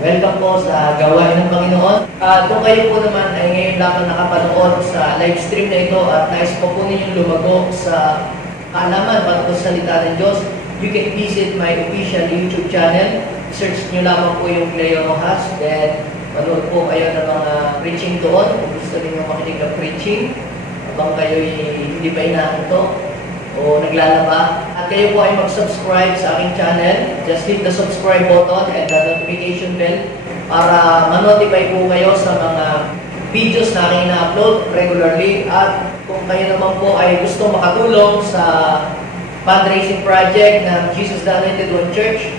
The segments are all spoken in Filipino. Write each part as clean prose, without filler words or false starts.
Welcome po sa gawain ng Panginoon. Kung kayo po naman ay ngayon lamang nakapanood sa live stream na ito at nais po ninyong lumago sa kaalaman patungkol sa salita ng Diyos, you can visit my official YouTube channel. Search nyo lamang po yung Cleo Rojas. Then, manood po kayo ng mga preaching doon. Kung gusto niyo makinig ng preaching, habang kayo hindi pa inaanto o naglalaba. At kayo po ay mag-subscribe sa aking channel. Just hit the subscribe button and the notification bell para ma-notify po kayo sa mga videos na aking na-upload regularly. At kung kayo naman po ay gusto makatulong sa fundraising project ng Jesus the Anointed One Church,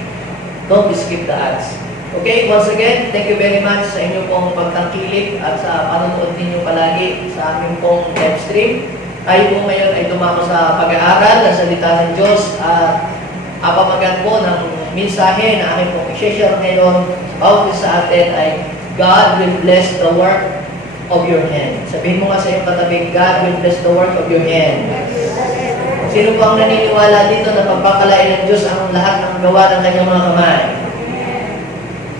don't skip the ads. Okay, once again, thank you very much sa inyo pong pagtangkilik at sa panonood ninyo palagi sa aming pong live stream. Tayo po ngayon ay dumako sa pag-aaral ng salita ng Diyos at apamagan po ng mensahe na aking pong i-share ngayon about sa atin ay God will bless the work of your hand. Sabihin mo nga sa iyong katabi, God will bless the work of your hand. Sino po ang naniniwala dito na pagpapalain ng Diyos ang lahat ng gawa ng kanyang mga kamay?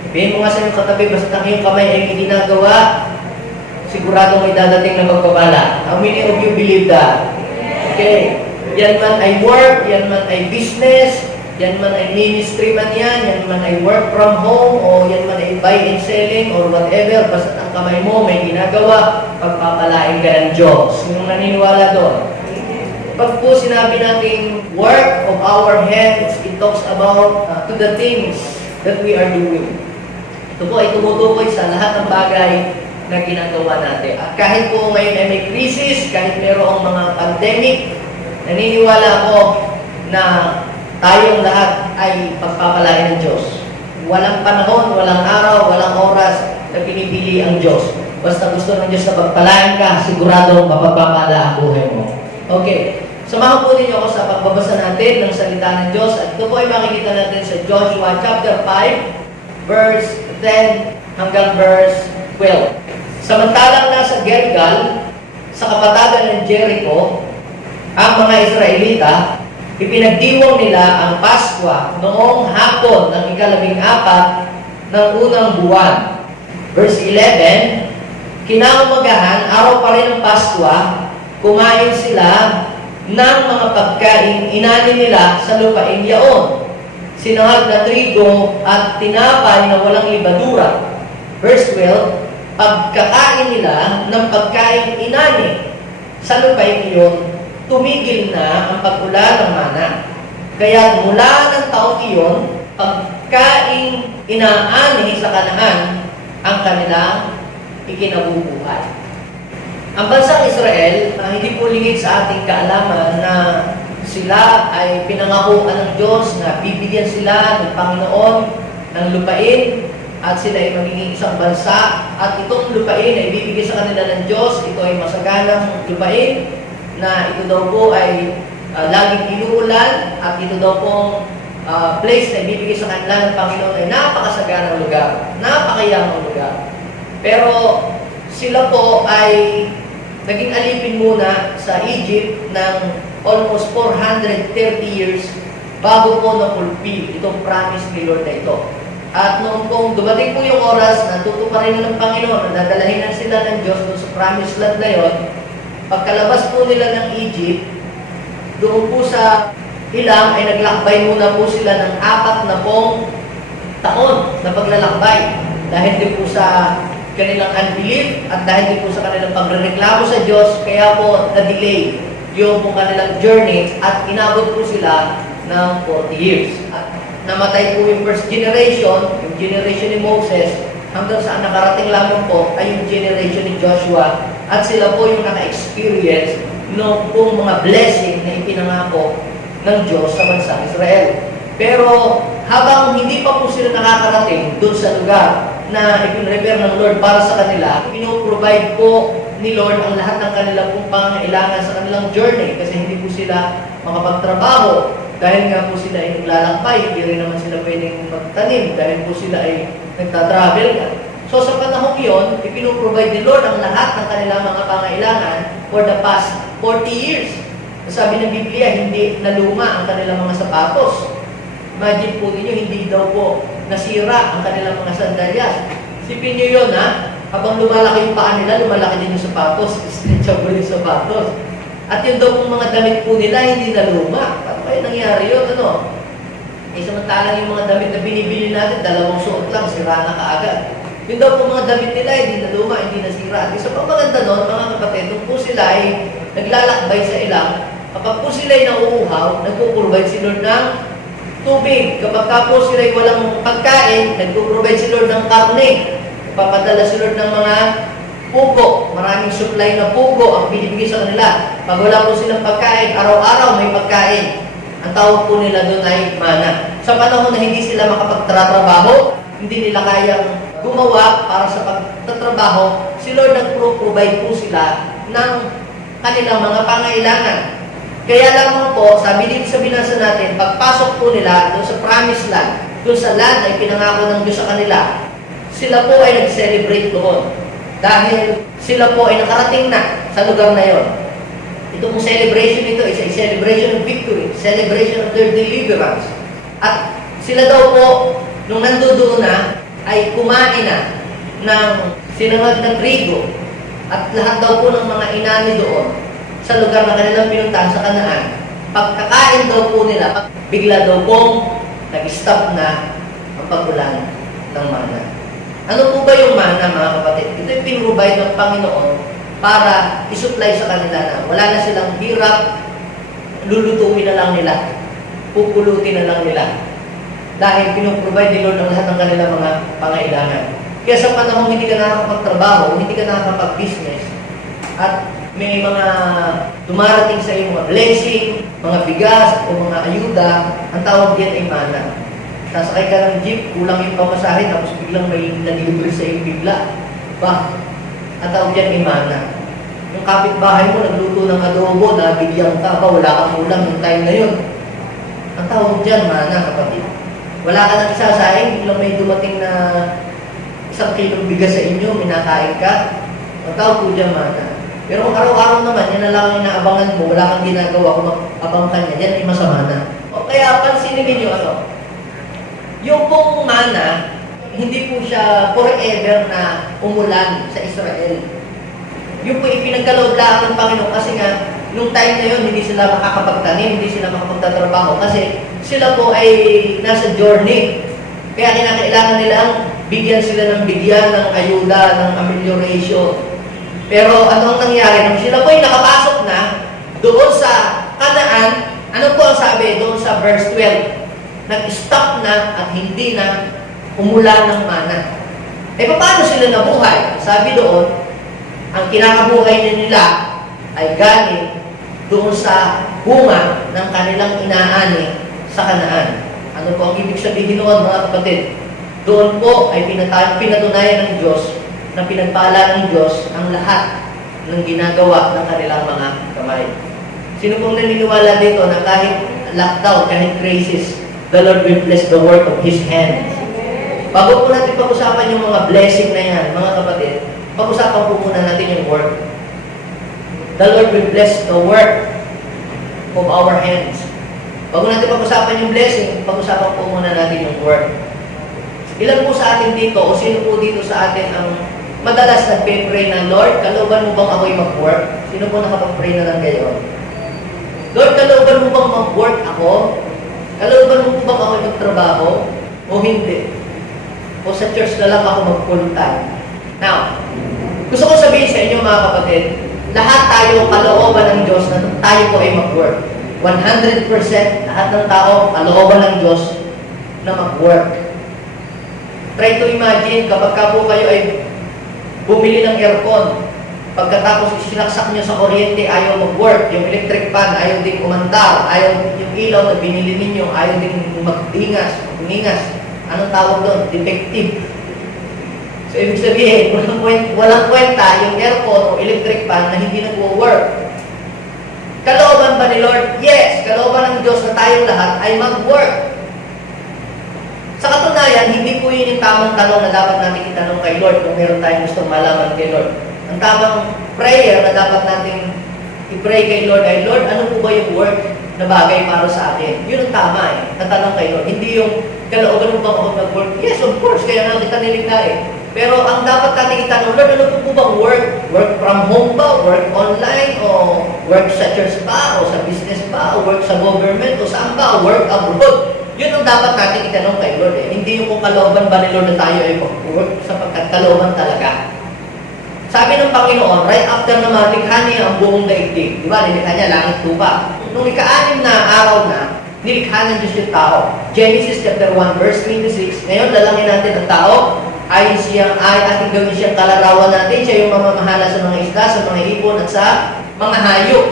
Sabihin mo nga sa iyong katabi, basta ang iyong kamay ay may ginagawa, sigurado may dadating na pagpapala. How many of you believe that? Okay. Yan man ay work, yan man ay business, yan man ay ministry man yan man ay work from home, o yan man ay buy and selling, or whatever, basta ang kamay mo may ginagawa, pagpapalain ka ng Diyos. Sinong naniniwala doon? Pag po sinabi nating work of our hands, it talks about to the things that we are doing. Ito po ay tumutukoy sa lahat ng bagay na ginagawa natin. At kahit po ngayon ay may crisis, kahit mayroong mga pandemic, naniniwala ako na tayong lahat ay pagpapalain ng Diyos. Walang panahon, walang araw, walang oras na pinipili ang Diyos. Basta gusto ng Diyos na pagpalain ka, siguradong mapagpapala ang buhay mo. Okay. Samahan po ninyo ako sa pagbabasa natin ng salita ng Diyos. At ito po ay makikita natin sa Joshua chapter 5, verse 10 hanggang verse 12. Samantalang nasa Gilgal, sa kapatagan ng Jericho, ang mga Israelita, ipinagdiwang nila ang Paskwa noong hapon ng ika-14 ng unang buwan. Verse 11, kinaumagahan, araw pa rin ng Paskwa, kumain sila ng mga pagkain inani nila sa lupain yaon, sinangag na trigo at tinapay na walang libadura. Verse 12, pagkakain nila ng pagkain inani sa lupain iyon, tumigil na ang pag-ulan ng mana. Kaya mula ng taong iyon, pagkain inaani sa Kanaan ang kanilang ikinabubuhay. Ang bansang Israel, hindi po lingid sa ating kaalaman na sila ay pinangakuan ng Diyos na bibigyan sila ng Panginoon ng lupain at sila ay magiging isang bansa at itong lupain ay bibigyan sa kanila ng Diyos. Ito ay masaganang lupain na ito daw po ay laging inuulan at ito daw pong place na ibibigay sa kanila ng Panginoon ay napakasaganang lugar, napakayamang lugar. Pero sila po ay naging alipin muna sa Egypt ng almost 430 years bago po na-fulfill itong promise ni Lord na ito. At noong pong dumating po yung oras na tutuparin ng Panginoon, na dadalahin na sila ng Diyos doon sa promised land na yon, pagkalabas po nila ng Egypt, doon po sa ilang ay naglakbay muna po sila ng 40 taon na paglalakbay. Dahil din po sa kanilang unbelief at dahil din po sa kanilang pagrereklamo sa Diyos, kaya po na-delay yung po kanilang journey at inabot po sila ng 40 years. At namatay po yung first generation, yung generation ni Moses, hanggang saan nakarating lamang po ay yung generation ni Joshua at sila po yung naka-experience ng pong mga blessing na ipinangako ng Diyos sa bansang Israel. Pero habang hindi pa po sila nakakarating doon sa lugar na ipinrepare ng Lord para sa kanila, pinoprovide po ni Lord ang lahat ng kanilang pong pangangailangan sa kanilang journey kasi hindi po sila makapagtrabaho dahil nga po sila ay naglalakbay, hindi rin naman sila pwedeng magtanim dahil po sila ay nagtatravel nga. So sa panahon yun, ipinoprovide ni Lord ang lahat ng kanilang mga pangangailangan for the past 40 years. Sabi ng Biblia, hindi naluma ang kanilang mga sapatos. Imagine po ninyo, hindi daw po nasira ang kanilang mga sandalyas. Sipin nyo yun, ha? Habang lumalaki yung paa nila, lumalaki din yung sapatos, stretchable yung sapatos. At yun daw kung mga damit po nila, hindi na luma. Paano kaya nangyari yun, ano? Eh, samantalang yung mga damit na binibili natin, 2 suot lang, sira na kaagad. Yun daw po mga damit nila, hindi na luma, hindi na sira. At isa pang maganda nun, mga kapatid, kung po sila ay naglalakbay sa ilang, kapag po sila ay nauuhaw, nagpo-provide si Lord ng tubig. Kapag ka po sila ay walang pagkain, nagpo-provide si Lord ng karne. Papadala si Lord ng mga pugo. Maraming supply na pugo ang binibigay sa kanila. Pag wala po silang pagkain, araw-araw may pagkain. Ang tawag po nila doon ay mana. Sa panahon na hindi sila makapagtrabaho, hindi nila kayang gumawa para sa pagtatrabaho, si Lord nag-provide po sila ng kanilang mga pangailangan. Kaya lamang po, sabi dito sa binasa natin, pagpasok po nila doon sa promised land, doon sa land ay pinangako ng Diyos sa kanila, sila po ay nag-celebrate doon. Dahil sila po ay nakarating na sa lugar na yon. Ito pong celebration nito is a celebration of victory, celebration of their deliverance. At sila daw po, nung nandoon na, ay kumain na ng sinangag na trigo at lahat daw po ng mga inani doon sa lugar na kanilang pinuntahan sa Kanaan. Pagkakain daw po nila, bigla daw pong nag-stop na ang pagulan ng mana. Ano po ba yung mana, mga kapatid? Ito yung pinrovide ng Panginoon para isupply sa kanila na wala na silang hirap, lulutuin na lang nila, pupulutin na lang nila. Dahil pinuprovide ni Lord ang lahat ng kanilang mga pangailangan. Kaya sa panahon hindi ka nakakapagtrabaho, hindi ka nakakapag-business, at may mga dumarating sa iyo mga blessing, mga bigas o mga ayuda, ang tawag diyan ay mana. Sasakay ka ng jeep, kulang yung pamasahe, tapos biglang may nag-deliver sa iyo bigla. Ang tawag diyan ay mana. Yung kapitbahay mo, nagluto ng adobo, nabigyan ka ba, wala kang ulam yung time na yun. Ang tawag diyan, mana, kapatid. Wala ka nang isasaing, biglang may dumating na 1 kilong bigas sa inyo, minakain ka. Ang tawag po diyan, mana. Pero kung araw-araw naman, yan na lang ang inaabangan mo, wala kang ginagawa, kung abang ka niya, yan ay masama na. O kaya, pansinin ninyo, yung pong mana, hindi po siya forever na umulan sa Israel. Yung po ipinagkaloob lang ng Panginoon kasi nga, nung time na yun, hindi sila makakapagtanim, hindi sila makapagtatrabaho kasi sila po ay nasa journey. Kaya kinakailangan nilang bigyan sila ng bigyan, ng ayuda, ng amelioration. Pero ano ang nangyari? Nung sila po ay nakapasok na doon sa Kanaan, ano po ang sabi doon sa verse 12? Nag-stop na at hindi na umulan ng mana. Eh, paano sila nabuhay? Sabi doon, ang kinakabuhay nila ay galing doon sa bunga ng kanilang inaani sa Kanaan. Ano po ang ibig sabihin noon, mga kapatid? Doon po ay pinatunayan ng Diyos na pinagpala ng Diyos ang lahat ng ginagawa ng kanilang mga kamay. Sino pong naniniwala dito na kahit lockdown, kahit crisis, the Lord will bless the work of His hands? Bago po natin pag-usapan yung mga blessing na yan, mga kapatid, pag-usapan po muna natin yung work. The Lord will bless the work of our hands. Bago natin pag-usapan yung blessing, pag-usapan po muna natin yung work. Ilan po sa atin dito, o sino po dito sa atin ang madalas nagpe-pray na, Lord, kalooban mo bang ako'y mag-work? Sino po nakapag-pray na lang gayon? Lord, kalooban mo bang mag-work ako? Kalooban mo bang ako'y magtrabaho? O hindi? O sa church na lang ako mag-full time? Now, gusto ko sabihin sa inyo, mga kapatid, lahat tayo kalooban ng Diyos na tayo po ay mag-work. 100% lahat ng tao kalooban ng Diyos na mag-work. Try to imagine, kapag ka po kayo ay bumili ng aircon, pagkatapos isinaksak nyo sa kuryente, ayaw mag-work, yung electric fan, ayaw din umandar, ayaw yung ilaw na binili ninyo, ayaw din magningas. Anong tawag doon? Defective. So, ibig sabihin, walang kwenta yung aircon o electric fan na hindi nag-work. Kalooban ba ni Lord? Yes, kalooban ng Diyos na tayong lahat ay mag-work. Sa katunayan, hindi po yun yung tamang tanong na dapat natin itanong kay Lord kung meron tayong gustong malaman kay Lord. Ang tamang prayer na dapat natin i-pray kay Lord ay, Lord, ano po ba yung work na bagay para sa akin. Yun ang tama eh. Natanong kayo, hindi yung kalooban mo bang ako mag-work? Yes, of course, kaya nga kita nilikha eh. Pero ang dapat natin itanong, Lord, ano po bang work? Work from home ba? Work online? O work sa church ba? O sa business ba? O work sa government? O saan ba? O work abroad? Yun ang dapat natin itanong kay Lord eh. Hindi yung kung kalooban ba ni Lord na tayo ay mag-work sapagkat kalooban talaga. Sabi ng Panginoon, right after na malikha niya ang buong daigdig, di ba, nilikha niya langit lupa. Nung ika-6 na araw na, nilikha ng Diyos yung tao. Genesis chapter 1, verse 26, ngayon lalangin natin ang tao, ay ating gawin siyang kalarawan natin, siya yung mamamahala sa mga isda, sa mga ibon, at sa mga hayop.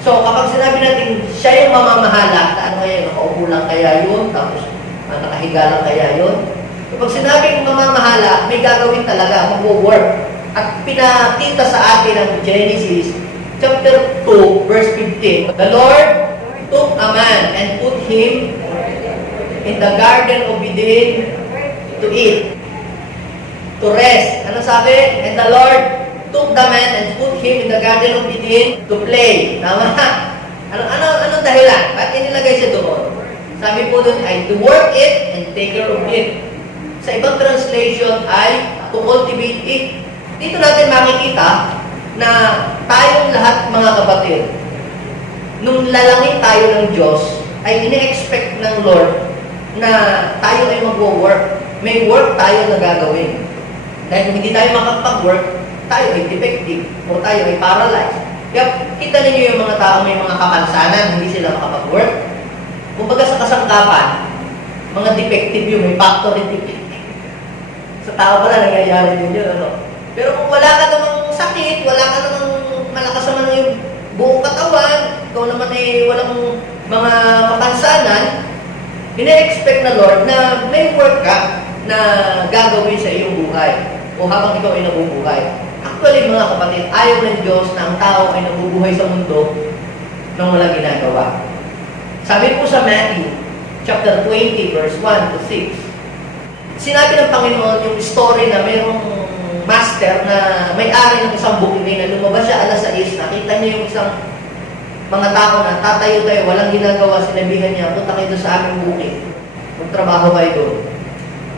So, kapag sinabi natin, siya yung mamamahala, ano kaya, nakaupo lang kaya yun, tapos nakahiga lang kaya yun. Kapag sinabi kong mamamahala, may gagawin talaga, mag-work. At pinakita sa atin ang Genesis chapter 2, verse 15. The Lord took a man and put him in the garden of Eden to eat, to rest. Ano sabi? And the Lord took the man and put him in the garden of Eden to play. Tama? Anong dahilan? Ba't inilagay siya doon? Sabi po doon ay to work it and take care of it. Sa ibang translation ay to cultivate it. Dito natin makikita na tayong lahat mga kapatid, nung lalangin tayo ng Diyos, ay ine-expect ng Lord na tayo ay mag-work. May work tayo na gagawin. Dahil kung hindi tayo makapag-work, tayo ay defective o tayo ay paralyzed. Kaya kita ninyo yung mga tao may mga kapansanan, hindi sila makapag-work. Kumbaga sa kasangkapan, mga defective yun, may factory defective. Sa tao pala nangyayari din yun, ano? Pero kung wala ka namang sakit, wala ka namang malakas naman yung buong katawan, ikaw naman ay walang mga kapansanan, ina-expect na Lord na may work ka na gagawin sa iyong buhay o habang ikaw ay nabubuhay. Actually, mga kapatid, ayaw ng Diyos na ang tao ay nabubuhay sa mundo nang walang ginagawa. Sabi po sa Matthew, chapter 20, verse 1 to 6, sinabi ng Panginoon yung story na mayroong master na may-ari ng isang bukid na lumabas siya alas 6, nakita niya yung isang mga tao na tatayo tayo, walang ginagawa, sinabihan niya, punta kayo sa aming bukid. Magtrabaho kayo doon.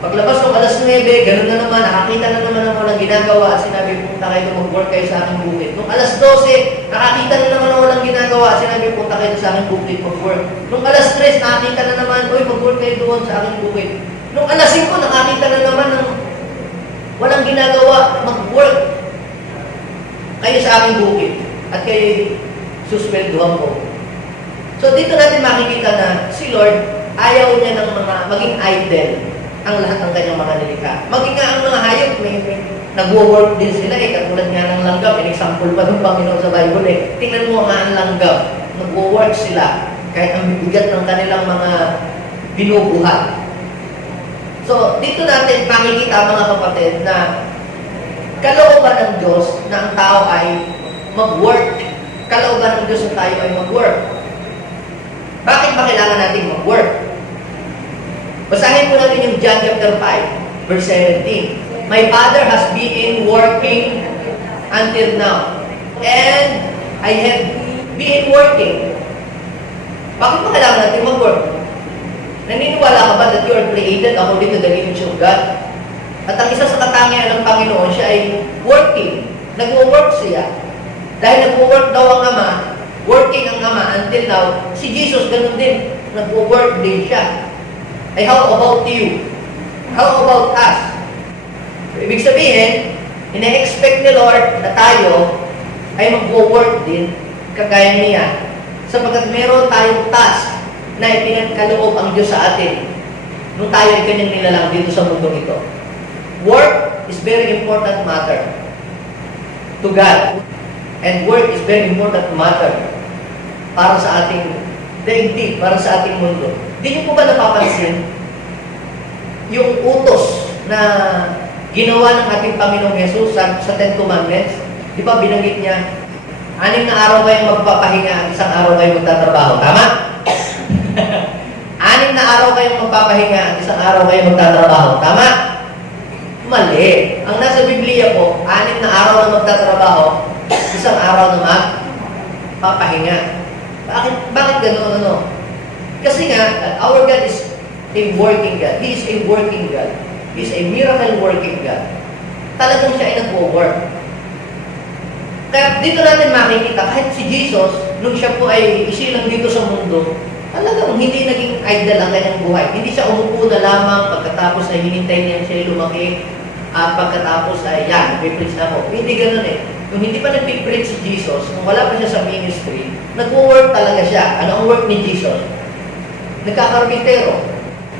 Paglabas ng alas 9, ganun na naman, nakakita na naman ng walang ginagawa, sinabi, punta kayo doon, mag-work kayo sa aming bukid. Nung alas 12, nakakita na naman ng walang ginagawa, sinabi, punta kayo sa aming bukid, mag-work. Nung alas 3, nakakita na naman, uy, mag-work kayo doon sa aming bukid. Nung alas 5, nakakita na naman ng walang ginagawa, mag-work kayo sa aming bukid at kayo susweldohan ko. So dito natin makikita na si Lord ayaw niya ng mga maging idle ang lahat ng kanyang mga nilikha. Maging nga ang mga hayop, may nag-work din sila eh, katulad nga ng langgam. In-example pa ng Panginoon sa Bible eh. Tingnan mo nga ang langgam, nag-work sila kahit ang bibigat ng kanilang mga binubuhat. So, dito natin makikita mga kapatid na kalooban ng Diyos na ang tao ay mag-work. Kalooban ng Diyos na tayo ay mag-work. Bakit ba kailangan natin mag-work? Basahin po natin yung John chapter 5, verse 17. My Father has been working until now, and I have been working. Bakit ba kailangan natin mag-work? Naniniwala ka ba that you are created according to the image of God? At ang isa sa katangian ng Panginoon, siya ay working. Nag-work siya. Dahil nag-work daw ang Ama, working ang Ama until now, si Jesus ganun din. Nag-work din siya. Ay, how about you? How about us? Ibig sabihin, ina-expect ni Lord na tayo ay mag-work din kagaya niya. Sapagkat meron tayong task na ipinagkaloob ang Diyos sa atin nung tayo ay kanyang nilalang dito sa mundong ito. Work is very important matter to God. And work is very important matter para sa ating daigdig, para sa ating mundo. Di niyo po ba napapansin yung utos na ginawa ng ating Panginoong Yesus sa Ten Commandments? Di ba binanggit niya, 6 na araw kayong magpapahinga, isang araw kayong magtatrabaho. Tama? 6 na araw kayong magpapahinga at isang araw kayong magtatrabaho. Tama? Mali. Ang nasa Biblia po, 6 na araw na magtatrabaho, isang araw na magpapahinga. Bakit gano'n, ano? Kasi nga, our God is a working God. He is a working God. He is a miracle working God. Talagang siya ay nag-work. Kaya dito natin makikita, kahit si Jesus, nung siya po ay isilang dito sa mundo, talagang hindi naging idle ang kanyang buhay. Hindi siya umupo na lamang pagkatapos ay hinintay niya siya lumaki at pagkatapos ay yan, pipreach na ako. Hindi ganun eh. Nung hindi pa nagpipreach si Jesus, nung wala pa siya sa ministry, nag-work talaga siya. Ano ang work ni Jesus? Nagkakarpintero.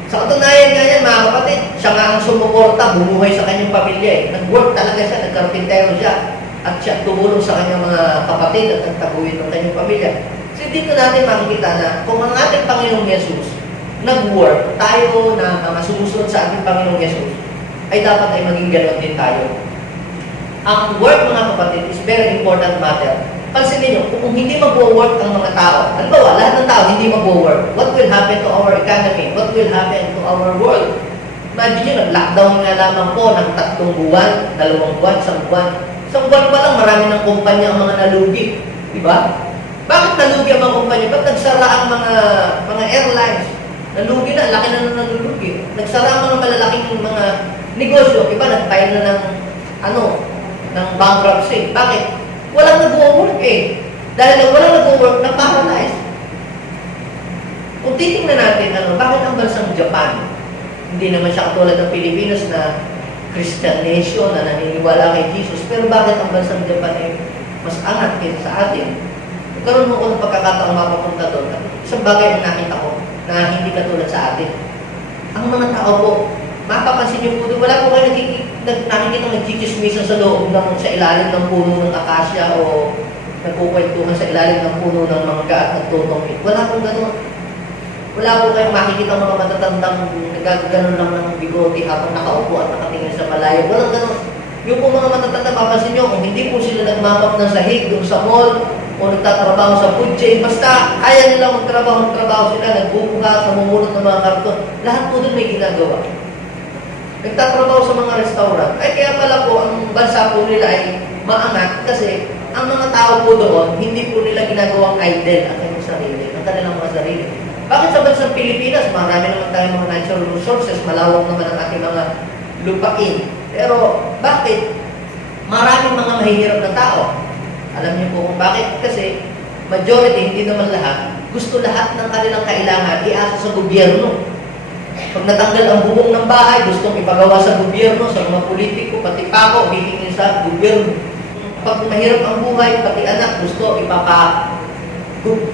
Sa katunayan nga yan, mga kapatid, siya nga ang sumuporta, bumuhay sa kanyang pamilya eh. Nag-work talaga siya, nagkarpintero siya. At siya tumulong sa kanyang mga kapatid at nagtaguhin ng kanyang pamilya. So dito natin makikita na kung ang ating Panginoong Yesus nag-work, tayo na mga sumusunod sa ating Panginoong Yesus, ay dapat ay maging ganoon din tayo. Ang work, mga kapatid, is very important matter. Pansinin nyo, kung hindi mag-work ang mga tao, halimbawa, lahat ng tao hindi mag-work, what will happen to our economy? What will happen to our world? Imagine nyo, nag-lockdown nga lamang po ng 3 buwan, 2 buwan, 1 buwan. Isang buwan pa lang, marami ng kumpanya ang mga nalugi. Diba? Bakit nalugi ang mga kumpanya? Ba't nagsara ang mga airlines? Nalugi na, laki na nalulugi. Nagsara ang mga malalaking mga negosyo. Iba, nag-file na ng bankruptcy. Bakit? Walang nag-work eh. Dahil walang nag-work, na-paralyze. Kung titingnan natin, bakit ang bansang Japan, hindi naman siya katulad ng Pilipinas na Christian nation na naniniwala kay Jesus, pero bakit ang bansang Japan ay mas angat kaysa sa atin? Karoon mo ko ng pagkakataong mapapunta doon. Isang bagay ang nakita ko na hindi katulad sa atin. Ang mga tao po, mapapansin niyo po doon, wala po kayo nakikita nagchichismisan sa loob sa ilalim ng puno ng akasya o nagkukwentuhan sa ilalim ng puno ng mangga at nagtutong. Wala pong gano'n. Wala po kayong makikita mga matatandang nagagano'n lang ng bigote habang nakaupo at nakatingin sa malayo. Walang gano'n. Yung po mga matatanda, papansin nyo, kung hindi po sila nagmamap ng sahig doon sa mall o nagtatrabaho sa food chain, basta kaya nila magtrabaho sila, nagbubukas, namumulot ng mga karton, lahat po doon may ginagawa. Nagtatrabaho sa mga restaurant. Ay kaya pala po, ang bansa po nila ay maangat kasi ang mga tao po doon, hindi po nila ginagawang idle ang kanilang sarili, ang kanilang mga sarili. Bakit sa bansang Pilipinas, marami naman tayong mga natural resources, malawak naman ang ating mga lupain. Pero bakit maraming mga mahihirap na tao? Alam niyo po kung bakit? Kasi majority, hindi naman lahat, gusto lahat ng kanilang kailangan iasa sa gobyerno. Pag natanggal ang bubong ng bahay, gustong ipagawa sa gobyerno, sa mga politiko, pati pako, hihingin sa gobyerno. Pag mahirap ang buhay, pati anak, gusto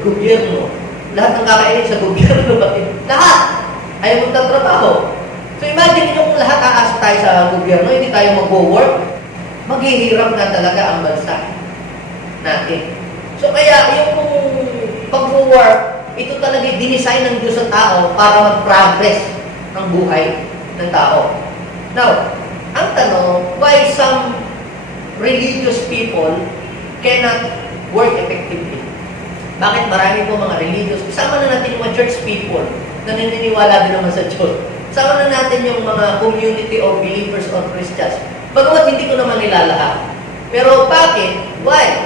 gobyerno. Lahat ng kakainin sa gobyerno, pati lahat ayaw magtatrabaho. So imagine nyo kung lahat aasa tayo sa gobyerno, hindi tayo mag-work, maghihirap na talaga ang bansa natin. So kaya yung pag-work, ito talaga dinesign ng Diyos sa tao para mag-progress ang buhay ng tao. Now, ang tanong, why some religious people cannot work effectively? Bakit marami po mga religious? Isama na natin yung mga church people na naniniwala din naman sa Diyos. Isama na natin yung mga community of believers or Christians. Bagamat hindi ko naman nilalahat. Pero bakit? Why?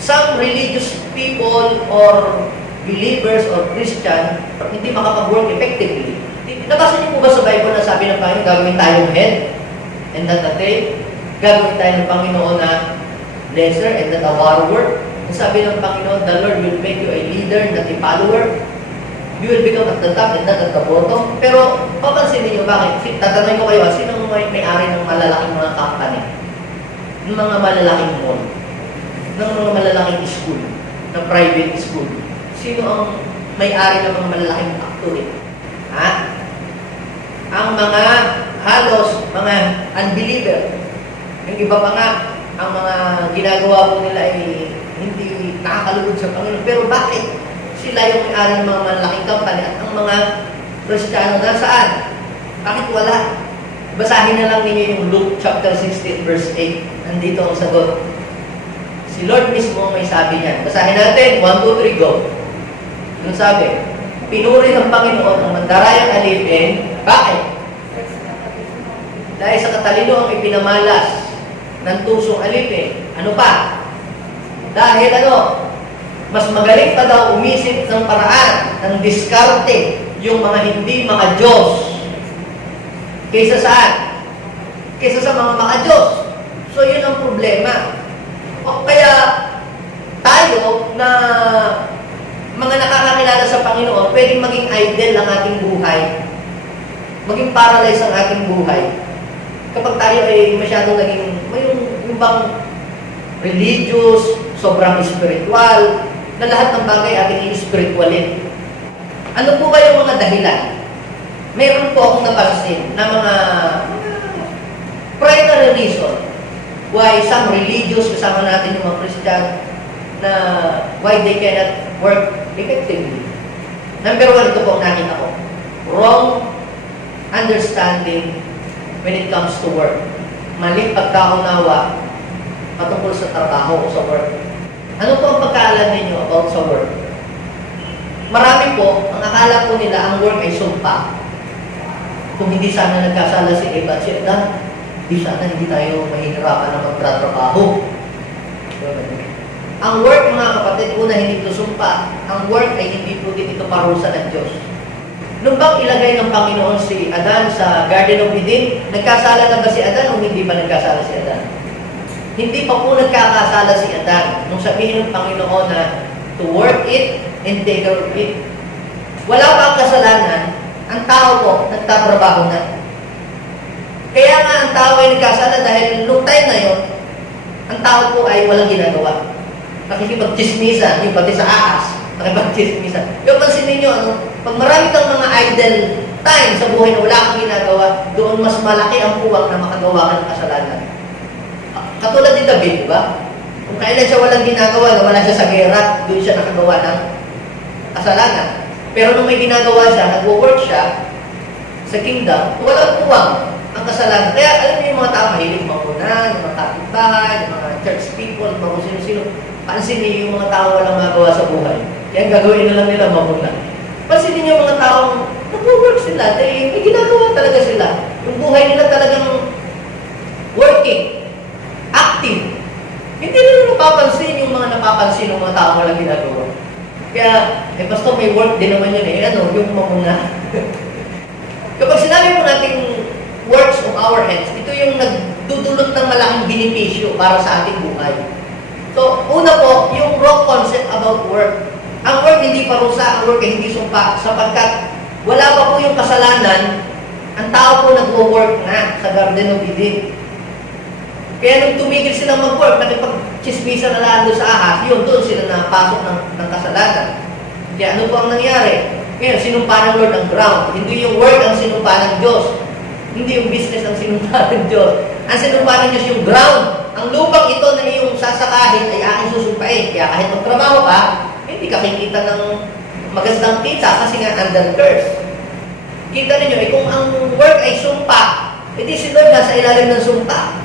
Some religious people or believers or Christian hindi makapag-work effectively. Nabasa niyo po ba sa Bible na sabi ng Panginoon, gagawin tayong head and not a tail? Gagawin tayo ng Panginoon na lesser and not a follower? Sabi ng Panginoon, the Lord will make you a leader, not a follower. You will become at the top and not at the bottom. Pero, papansinin niyo bakit? Tatanungin ko kayo, sino may-ari ng malalaking mga company? Ng mga malalaking mall? Ng mga malalaking school? Ng private school? Sino ang may-ari ng mga malalaking factory? Ha? Ang mga halos, mga unbeliever. Yung iba pa nga, ang mga ginagawa po nila ay hindi nakakalugod sa Panginoon. Pero bakit sila yung may-ari ng mga malaking company at ang mga Kristiyano nasaan? Bakit wala? Basahin na lang ninyo yung Luke chapter 16 verse 8. Nandito ang sagot. Si Lord mismo may sabi niyan. Basahin natin. 1, 2, 3, go. Anong sabi? Pinuri ng Panginoon ang mandarayang alipin. Bakit? Dahil sa katalino ang ipinamalas ng tusong alipin. Ano pa? Dahil Mas magaling pa daw umisip ng paraan, ng diskarte, yung mga hindi maka-Diyos. Kaysa saan? Kaysa sa mga maka-Diyos. So, yun ang problema. O kaya, tayo na mga nakakakilala sa Panginoon, pwedeng maging idol ang ating buhay. Maging paralyze ang ating buhay. Kapag tayo ay masyadong naging, yung bang religious, sobrang spiritual, na lahat ng bagay ating i-spiritualin. Ano po ba yung mga dahilan? Meron po akong napansin na mga primary reason why some religious, kasama natin yung mga Christian, na why they cannot work effectively. Number one, ito po ang nakita ko. Wrong understanding when it comes to work. Maling pagkaunawa patungkol sa trabaho o sa work. Ano po ang pagkaalam ninyo about sa work? Marami po, ang akala po nila ang work ay sumpa. Kung hindi sana nagkasala si Eva at si Adan, hindi tayo mahihirapan na magtratrabaho. Ang work, mga kapatid, una hindi ito sumpa. Ang work ay hindi po din ito parusa ng Diyos. Nung bang ilagay ng Panginoon si Adan sa Garden of Eden, nagkasala na ba si Adan o hindi pa nagkasala si Adan? Hindi pa po nagkakasala si Adan nung sabihin ng Panginoon na to work it and take care of it. Wala pa ang kasalanan, ang tao po nagtatrabaho na. Kaya nga ang tao ay nagkasala dahil nung time na yun, ang tao po ay walang ginagawa. Nakikipag-chismisan, yung pati sa ahas, nakipag-chismisan. Yung pansin ninyo, pag marami kang mga idle time sa buhay na wala kang ginagawa, doon mas malaki ang puwang na makagawa ka ng kasalanan. Katulad ni David, di ba? Kung kailan siya walang ginagawa, wala siya sa gera, doon siya nakagawa ng kasalanan. Pero nung may ginagawa siya, nag-work siya sa kingdom, walang puwang ang kasalanan. Kaya alam niyo yung mga tao mahilig mamunan, yung mga kapitbahay, yung mga church people, mga kung sino-sino, pansin niyo yung mga tao walang magawa sa buhay. Kaya gagawin na lang nila mamunan. Pansin niyo yung mga taong nag-work sila, dahil may ginagawa talaga sila. Yung buhay nila talagang working, active. Hindi nila napapansin yung mga napapansin ng mga tao walang ginagawa. Kaya, pastor, may work din naman yun yung mamuna. Kapag sinabi mo nating works of our hands, ito yung nagdudulot ng malaking benepisyo para sa ating buhay. So, una po, yung wrong concept about work. Ang work hindi parusa, ang work ay hindi sumpa, sapagkat wala pa po yung kasalanan, ang tao po nag-work na sa Garden of Eden. Kaya nung tumigil silang mag-work, nakipag-chismisa na lang doon sa ahas, yun, doon sila napasok ng kasalanan. Kaya ano po ang nangyari? Ngayon, sinumpa ng Lord ang ground. Hindi yung work ang sinumpa ng Diyos. Hindi yung business ang sinumpa ng Diyos. Ang sinumpa ng Diyos yung ground. Ang lupang ito na iyong sasakahin ay aking susumpain. Kaya kahit magtrabaho ka, hindi ka kikita ng magandang kita kasi nga under curse. Kita ninyo, kung ang work ay sumpa, hindi si Lord nasa ilalim ng sumpa.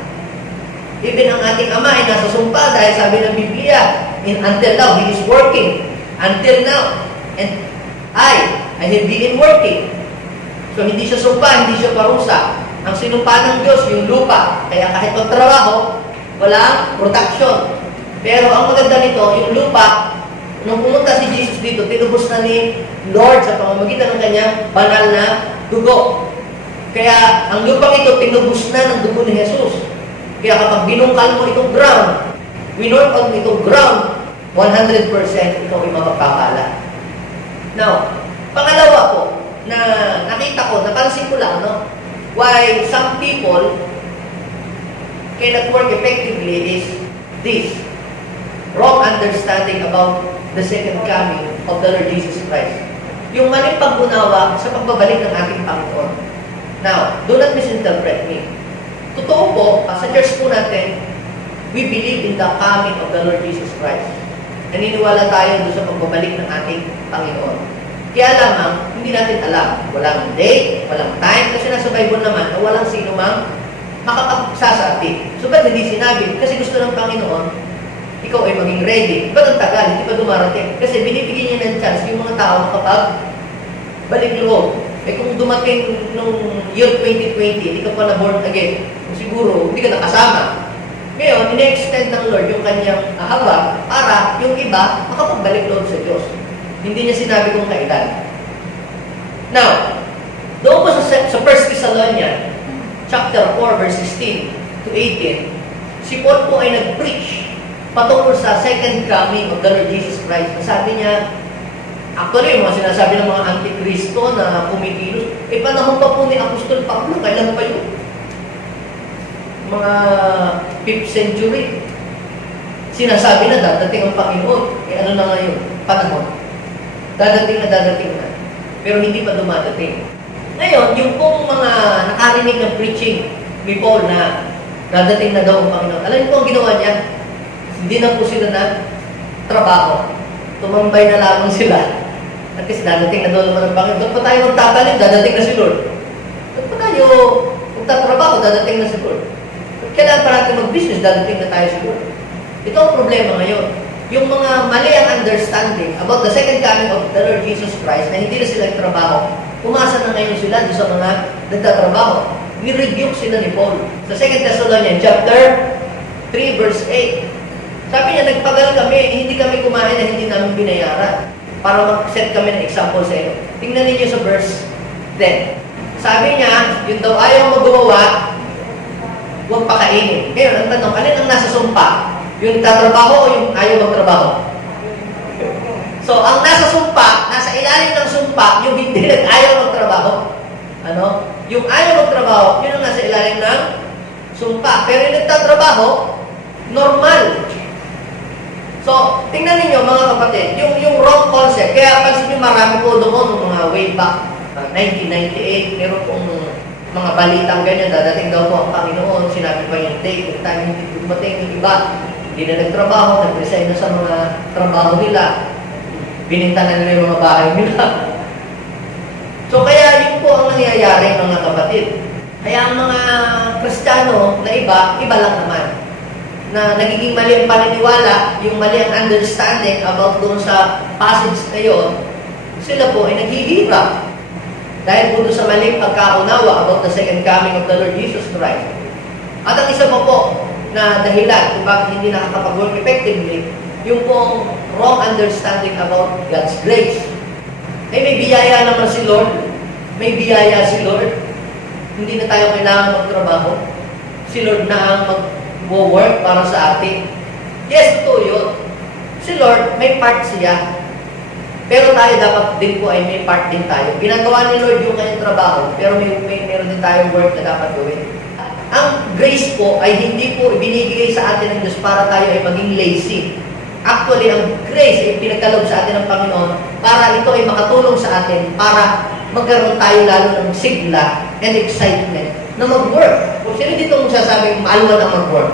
Even ang ating Ama ay nasa sumpa dahil sabi ng Biblia, until now, He is working. Until now. And I have been working. So, hindi siya sumpa, hindi siya parusa. Ang sinumpa ng Diyos, yung lupa. Kaya kahit magtrabaho, walang protection. Pero ang maganda nito, yung lupa, nung pumunta si Jesus dito, tinubos na ni Lord sa pamamagitan ng kanyang banal na dugo. Kaya ang lupang ito, tinubos na ng dugo ni Jesus. Kaya kapag binungkal mo itong ground, winork out mo itong ground, 100% ikaw ay mapagpapala. Now, pangalawa po, na nakita ko, napansin ko lang, why some people cannot work effectively is this, wrong understanding about the second coming of the Lord Jesus Christ. Yung maling pag-unawa sa pagbabalik ng ating Panginoon. Now, do not misinterpret me. Totoo po, sa church po natin, we believe in the coming of the Lord Jesus Christ. Naniniwala tayo doon sa pagbabalik ng ating Panginoon. Kaya lamang, hindi natin alam. Walang date, walang time, kasi nasa Bible naman na walang sino mang makapagsasabi. So, ba't hindi sinabi? Kasi gusto ng Panginoon, ikaw ay maging ready. Ba't ang tagal? Hindi pa dumarating? Kasi binibigyan niya ng chance yung mga tao makapag balik loob. Kung dumating nung year 2020, hindi ka pa na born again, siguro hindi ka nakasama. Ngayon, ine-extend ng Lord yung kanyang habag para yung iba makapagbalik loob sa Diyos. Hindi niya sinabi kung kailan. Now, doon po sa 1 Thessalonians chapter 4, verse 16 to 18, si Paul po ay nag-preach patungkol sa second coming of the Lord Jesus Christ. Sabi niya, actually, yung mga sinasabi ng mga antikristo na kumikilos, panahon pa po ni Apostol Pablo, kailan pa yun? Mga 5th century. Sinasabi na dadating ang Panginoon. Ano na ngayon? Panahon. Dadating na. Pero hindi pa dumadating. Ngayon, yung pong mga nakarinig ng preaching ni Paul na dadating na daw ang Panginoon. Alam niyo po ang ginawa niya? Hindi na po sila na trabaho. Tumambay na lamang sila. At kasi dadating na daw naman ang Panginoon. Doon pa tayo magtatanim, dadating na si Lord. Doon pa tayo magtatrabaho, dadating na si Lord. At kailangan pa natin mag-business, dadating na tayo si Lord. Ito ang problema ngayon. Yung mga mali ang understanding about the second coming of the Lord Jesus Christ na hindi na sila trabaho, umasa na ngayon sila doon sa mga nagtatrabaho. Ni-rebuke sila ni Paul. Sa 2 Thessalonians chapter 3 verse 8. Sabi niya, nagpagal kami, hindi kami kumain na hindi namin binayaran para mag-set kami ng example sa inyo. Tingnan ninyo sa verse 10. Sabi niya, yung daw ayaw magawa, huwag pakainin. Ngayon, ang tanong, alin ang nasa sumpa? Yung nagtatrabaho o yung ayaw magtrabaho? So, ang nasa sumpa, nasa ilalim ng sumpa, yung hindi ayaw magtrabaho. Ano? Yung ayaw magtrabaho, yun ang nasa ilalim ng sumpa. Pero yung nagtatrabaho, normal. So, tingnan ninyo mga kapatid, yung wrong concept. Kaya pansin nyo marami po doon, mga way back, 1998, meron pong mga balitang ganyan, dadating daw po ang Panginoon, sinabi pa yung date, yung time hindi dumating yung iba. Hindi na nagtrabaho, nag-resign na sa mga trabaho nila. Bininta na nila yung mga bahay nila. So kaya yun po ang nangyayari mga kapatid. Kaya ang mga Kristiyano na iba lang naman. Na nagiging mali ang paniniwala, yung mali ang understanding about doon sa passage na yun, sila po ay naghihirap. Dahil po doon sa maling pagkaunawa about the second coming of the Lord Jesus Christ. At ang isa pa po, na dahilan kung bakit hindi nakakapag-work effectively, yung pong wrong understanding about God's grace. May biyaya naman si Lord. May biyaya si Lord. Hindi na tayo kailangan magtrabaho. Si Lord na ang mag-work para sa atin. Yes, totoo yun. Si Lord, may part siya. Pero tayo dapat din po ay may part din tayo. Ginagawa ni Lord yung kanyang trabaho, pero meron din tayong work na dapat gawin. Ang grace po ay hindi po binibigay sa atin ng Diyos para tayo ay maging lazy. Actually, ang grace ay pinagkaloob sa atin ng Panginoon para ito ay makatulong sa atin para magkaroon tayo lalo ng sigla and excitement na mag-work. Kung sino dito mong sasabing maaluan ang mag-work?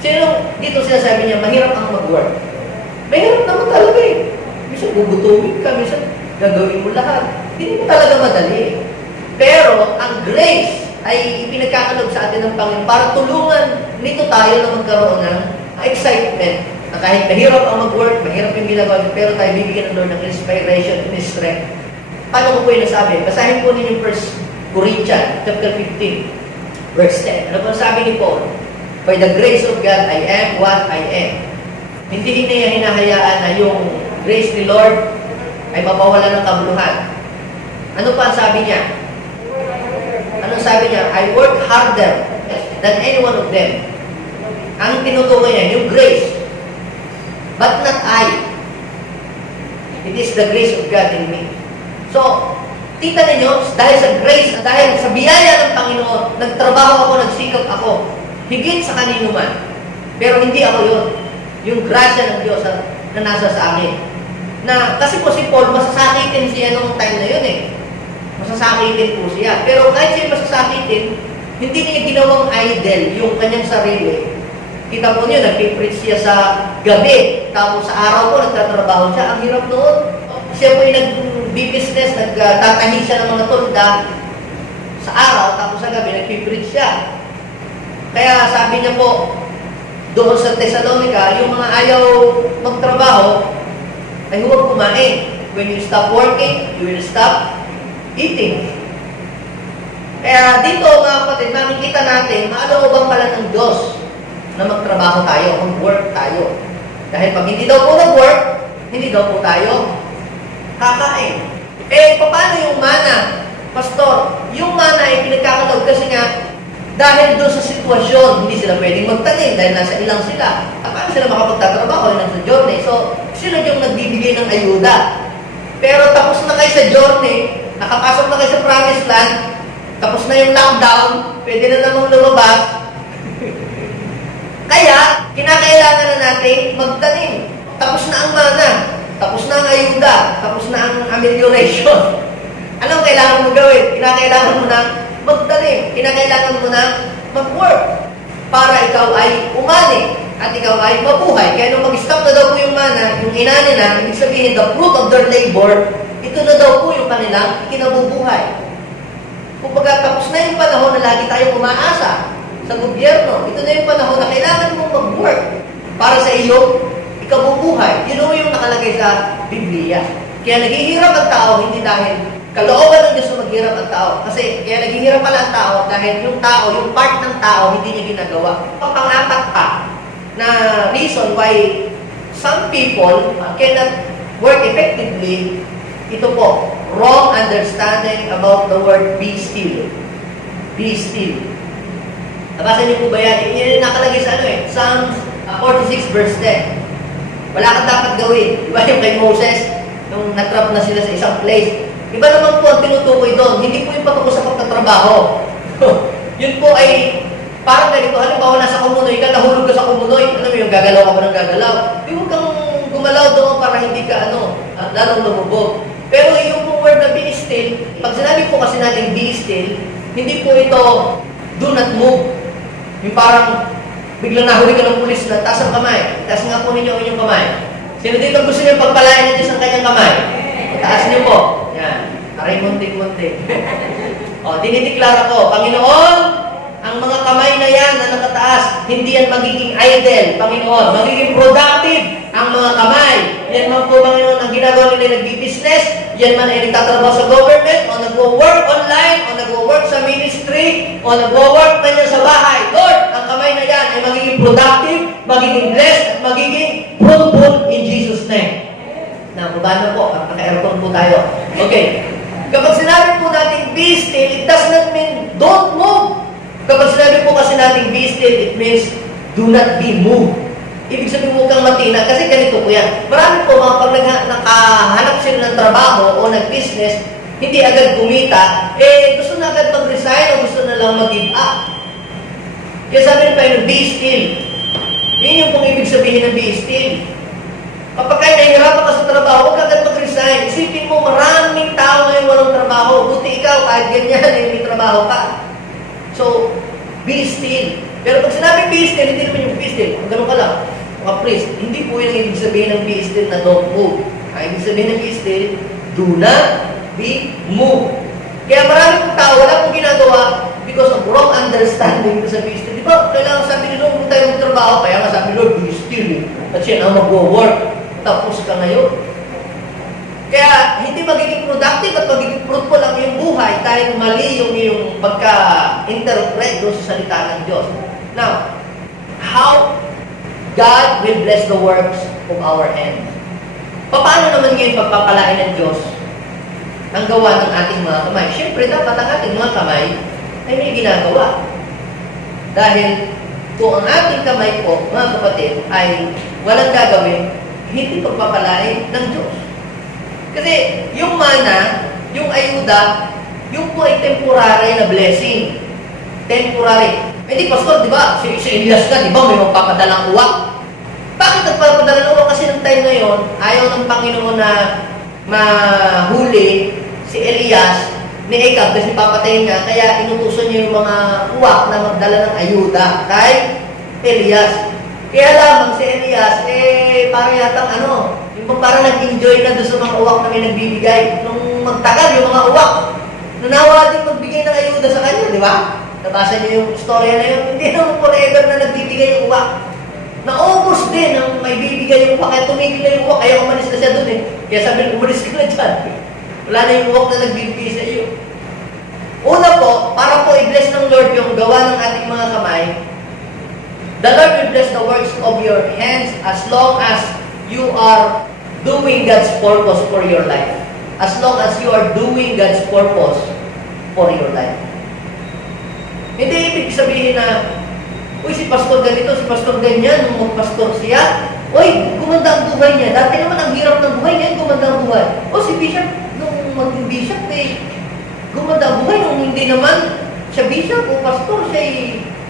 Sino dito sinasabi niya mahirap ang mag-work? Mahirap naman talaga eh. Minsan gugutumin ka, minsan gagawin mo lahat. Hindi mo talaga madali. Pero ang grace ay ipinagkakaloob sa atin ng Panginoon para tulungan nito tayo na magkaroon ng excitement. Na kahit mahirap ang mag-work, mahirap yung ginagawa, pero tayo bibigyan ng Lord ng inspiration and strength. Paano ko po yung nasabi? Basahin po ninyo 1 Corinthians chapter 15, verse 10. Ano po sabi ni Paul? By the grace of God, I am what I am. Hindi niya hinahayaan na yung grace ni Lord ay mapawala ng kabuluhan. Ano pa ang sabi niya? Anong sabi niya? I work harder than any one of them. Ang tinutukoy niya, yung grace. But not I. It is the grace of God in me. So, tita ninyo, dahil sa grace, dahil sa biyaya ng Panginoon, nagtrabaho ako, nagsikap ako, higit sa kanino man. Pero hindi ako yun. Yung grasya ng Diyos na nasa sa akin. Kasi po si Paul, masasakitin siya noong time na yun eh. Masasakitin po siya. Pero kahit siya masasakitin, hindi niya ginawang idol yung kanyang sarili. Kita po niyo, nag-preach siya sa gabi. Tapos sa araw po, nagtatrabaho siya. Ang hirap noon. Siya po yung nag-business, nagtatahi siya ng mga tulda sa araw, tapos sa gabi, nag-preach siya. Kaya sabi niya po, doon sa Thessalonica, yung mga ayaw magtrabaho, ay huwag kumain. When you stop working, you will stop eating. Kaya dito mga kapatid, makikita natin, maalooban pala ng Diyos na magtrabaho tayo, mag-work tayo. Dahil pag hindi daw po nag-work, hindi daw po tayo kakain. Paano yung mana? Pastor, yung mana ay pinagkakalog kasi nga, dahil doon sa sitwasyon, hindi sila pwedeng magtanim dahil nasa ilang sila. Paano sila makapagtatrabaho nasa journey? So, sila yung nagbibigay ng ayuda. Pero tapos na kayo sa journey, nakapasok na kayo sa promised land, tapos na yung lockdown, pwede na namang lumabas. Kaya, kinakailangan na natin magtanim. Tapos na ang mana, tapos na ang ayuda, tapos na ang amelioration. Anong kailangan mo gawin? Kinakailangan mo na magtanim. Kinakailangan mo na mag-work para ikaw ay umani at ikaw ay mabuhay. Kaya nung mag-stop na daw po yung mana, yung inani na, ibig sabihin, the fruit of their labor, ito na daw po yung kanilang kinabubuhay. Kumbaga, tapos na yung panahon na lagi tayong umaasa sa gobyerno. Ito na yung panahon na kailangan mong mag-work para sa iyong ikabubuhay. Yun yung nakalagay sa Biblia. Kaya naghihirap ang tao, hindi dahil kalooban ng Diyos na maghirap ang tao. Kasi kaya naghihirap pala ang tao dahil yung tao, yung part ng tao, hindi niya ginagawa. Pang-apat pa na reason why some people cannot work effectively, ito po, wrong understanding about the word be still. Be still. Nabasa niyo po ba yan? Yan yung nakalagay sa Psalms 46 verse 10. Wala kang dapat gawin. Diba yung kay Moses, nung natrap na sila sa isang place, iba naman po ang tinutukoy doon. Hindi po yung patungkol sa pagtatrabaho. Yun po ay parang ganito. Halimbawa, nasa kumunoy ka, nahulog ka sa kumunoy. Ano yung gagalaw ka ba ng gagalaw? Huwag kang gumalaw doon para hindi ka lalong lumubog. Pero yung po word na be still, pag sinabi po kasi natin be still, hindi po ito do not move. Yung parang biglang nahuli ka ng pulis na taas ang kamay. Taas nga po ninyo ang inyong kamay. Sino dito gusto niyo pagpalain niyo sa kanyang kamay? Taas niyo po. Yan. Aray muntik-muntik. Dinideklara ko, Panginoon, ang mga kamay na yan na nakataas, hindi yan magiging idle, Panginoon. Magiging productive ang mga kamay. Yan man po, Panginoon, ang ginagawa nila nagbi-business, yan man ay nagtatrabaho sa government, o nagwo-work online, o nagwo-work sa ministry, o nagwo-work man yan sa bahay. Lord, ang kamay na yan ay magiging productive, magiging blessed, at magiging fruitful in Jesus' name. Nababa po, naka-aircon po tayo. Okay. Kapag sinabi po natin be still, it does not mean don't move. Kapag sinabi po kasi natin be still, it means do not be moved. Ibig sabihin mo kang matina, kasi ganito po yan. Marami po mga pag nakahanap sila ng trabaho o nag-business, hindi agad kumita, gusto na agad mag-resign o gusto na lang mag-give up. Kaya sabi ng Panginoon, be still. Yun yung pong ibig sabihin ng be still. Kapag kayo nahihirapan ka sa trabaho, huwag agad mag-resign. Isipin mo, maraming tao ngayon walang trabaho. Buti ikaw, kahit ganyan, may trabaho ka. So, be still. Pero pag sinabi be still, hindi naman yung be still. Kung ganun ka lang, mga priest, hindi po yung ibig sabihin ng be still na don't move. Ang ibig sabihin ng be still, do not be moved. Kaya maraming tao, wala pong ginagawa because of wrong understanding sa be still. Di ba, kailangan sabi nila, kung tayo magtrabaho, kaya nga sabi nila, be still. At siya na mag-work. Tapos ka ngayon. Kaya hindi magiging productive at magiging fruitful ang iyong buhay dahil mali yung iyong pagka-interpret doon sa salita ng Diyos. Now, how God will bless the works of our hands? Paano naman ngayon pagpapalain ng Diyos ang gawa ng ating mga kamay? Siyempre, dapat ang ating mga kamay ay may ginagawa. Dahil kung ang ating kamay po, mga kapatid, ay walang gagawin, hindi pagpapalain ng Diyos. Kasi yung mana, yung ayuda, yung po ay temporary na blessing. Temporary. Hindi, Pastor, di ba? Si Elias ka, di ba? May magpapadalang uwak. Bakit nagpapadala ng uwak? Kasi ng time na yun, ayaw ng Panginoon na mahuli si Elias ni Ahab kasi papatayin niya. Kaya inutusan niya yung mga uwak na magdala ng ayuda kay Elias. Kaya lamang si Elias, parang yatang yung parang nag-enjoy na doon sa mga uwak na may nagbibigay. Nung magtagal, yung mga uwak, nanawa din magbigay ng ayuda sa kanya, di ba? Nabasa niyo yung storya na yun, hindi naman forever na nagbibigay yung uwak. Naubos din ang may bibigay yung uwak, kaya tumigil na yung uwak, kaya umalis na siya doon Kaya sabi, umalis ka na dyan. Wala na yung uwak na nagbibigay sa iyo. Una po, para po i-bless ng Lord yung gawa ng ating mga kamay, the Lord will bless the works of your hands as long as you are doing God's purpose for your life. As long as you are doing God's purpose for your life. Hindi ibig sabihin na, uy, si pastor ganito, si pastor ganyan, nung pastor siya, uy, gumanda ang buhay niya. Dati naman ang hirap ng buhay niya, gumanda ang buhay. O si bishop, nung maging bishop, gumanda ang buhay. Nung hindi naman siya bishop o pastor, siya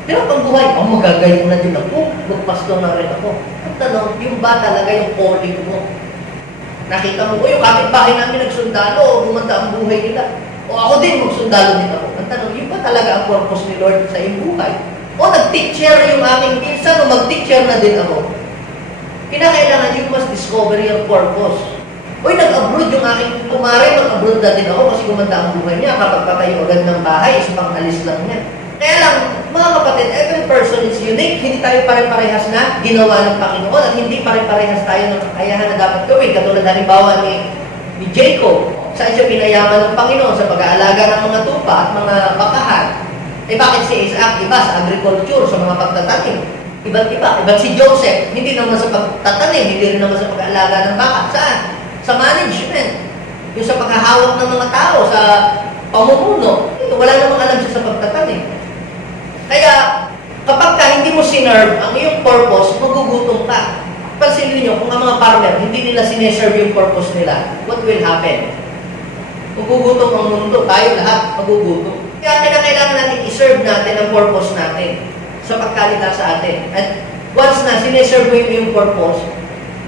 hirap ang buhay. Magagaling na din ako, magpastor na rin ako. Ang tanong, yung ba talaga yung calling mo? Nakita mo, yung kapitbahay namin nagsundalo, gumanda ang buhay nila. O ako din, magsundalo din ako. Ang tanong, yun ba talaga ang purpose ni Lord sa iyong buhay? O nag-teacher yung aking pinsan, o mag-teacher na din ako. Kinakailangan you must discover your purpose. Uy, nag-abroad yung aking kumare, mag-abroad na din ako kasi gumanda ang buhay niya. Kapag patayo agad ng bahay, is pang-alis lang niya. Kaya lang, mga kapatid, every person is unique. Hindi tayo pare-parehas na ginawa ng Panginoon at hindi pare-parehas tayo ng kakayahan na dapat gawin. Katulad halimbawa ni Jacob. Saan siya pinayaman ng Panginoon? Sa pag-aalaga ng mga tupa at mga bakahan. Bakit si Isaac? Iba sa agriculture, sa mga pagtatanim. Iba't iba. Iba't si Joseph, hindi naman sa pagtatanim, hindi rin naman sa pag-aalaga ng baka. Saan? Sa management. Yung sa paghahawak ng mga tao, sa pamumuno. Wala namang alam siya sa pagtatanim. Kaya, kapag hindi mo sinerve ang iyong purpose, magugutom ka. Pansinin niyo, kung ang mga farmer, hindi nila sineserve yung purpose nila, what will happen? Magugutom ang mundo, tayo lahat magugutom. Kaya kailangan natin i-serve natin ang purpose natin sa pagkalita sa atin. At once na sineserve mo yung purpose,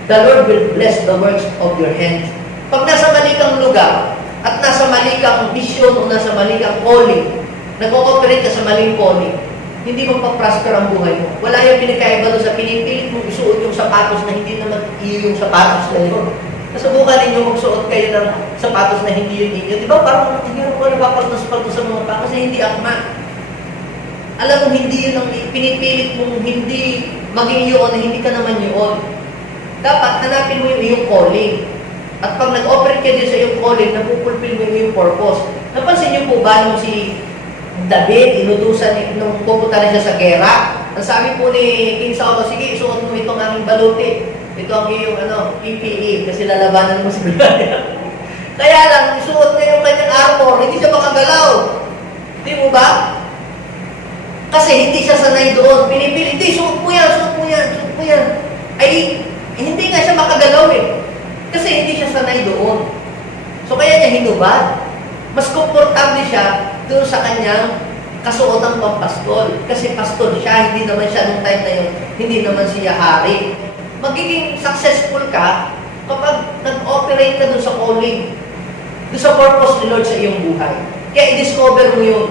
the Lord will bless the works of your hands. Pag nasa mali kang lugar, at nasa mali kang vision o nasa mali kang calling, nag-ooperate ka sa maling calling, hindi magpa-prosper ang buhay mo. Wala yung pinagkaiba doon sa pinipilit mong isuot yung sapatos na hindi naman iyo yung sapatos na yun. Nasubukan ninyo magsuot kayo ng sapatos na hindi yun inyo. Di ba parang hindi mo napapaltos-paltos sa mga tao kasi hindi akma. Alam mo, hindi yun ang pinipilit mong hindi maging yun na hindi ka naman yun. Dapat hanapin mo yung iyong calling. At pag nag-operate ka din sa iyong calling, napupulfill mo yung purpose. Napansin niyo po ba nung si David, inutusan nung pupunta na siya sa gera. Ang sabi po ni King Saul, sige, isuot mo itong aming baluti. Ito ang iyong PPE, kasi lalabanan mo si Goliath. Kaya lang, isuot na yung kanyang armor, hindi siya makagalaw. Hindi mo ba? Kasi hindi siya sanay doon. Pinipili, hindi, suot mo yan, suot mo yan, suot mo yan. Ay, hindi nga siya makagalaw eh. Kasi hindi siya sanay doon. So kaya niya hinubad. Mas komportable siya doon sa kanyang kasuotang pampastol. Kasi pastol siya, hindi naman siya nung time na yun, hindi naman siya hari. Magiging successful ka kapag nag-operate ka doon sa calling, doon sa purpose ni Lord sa iyong buhay. Kaya i-discover mo yun.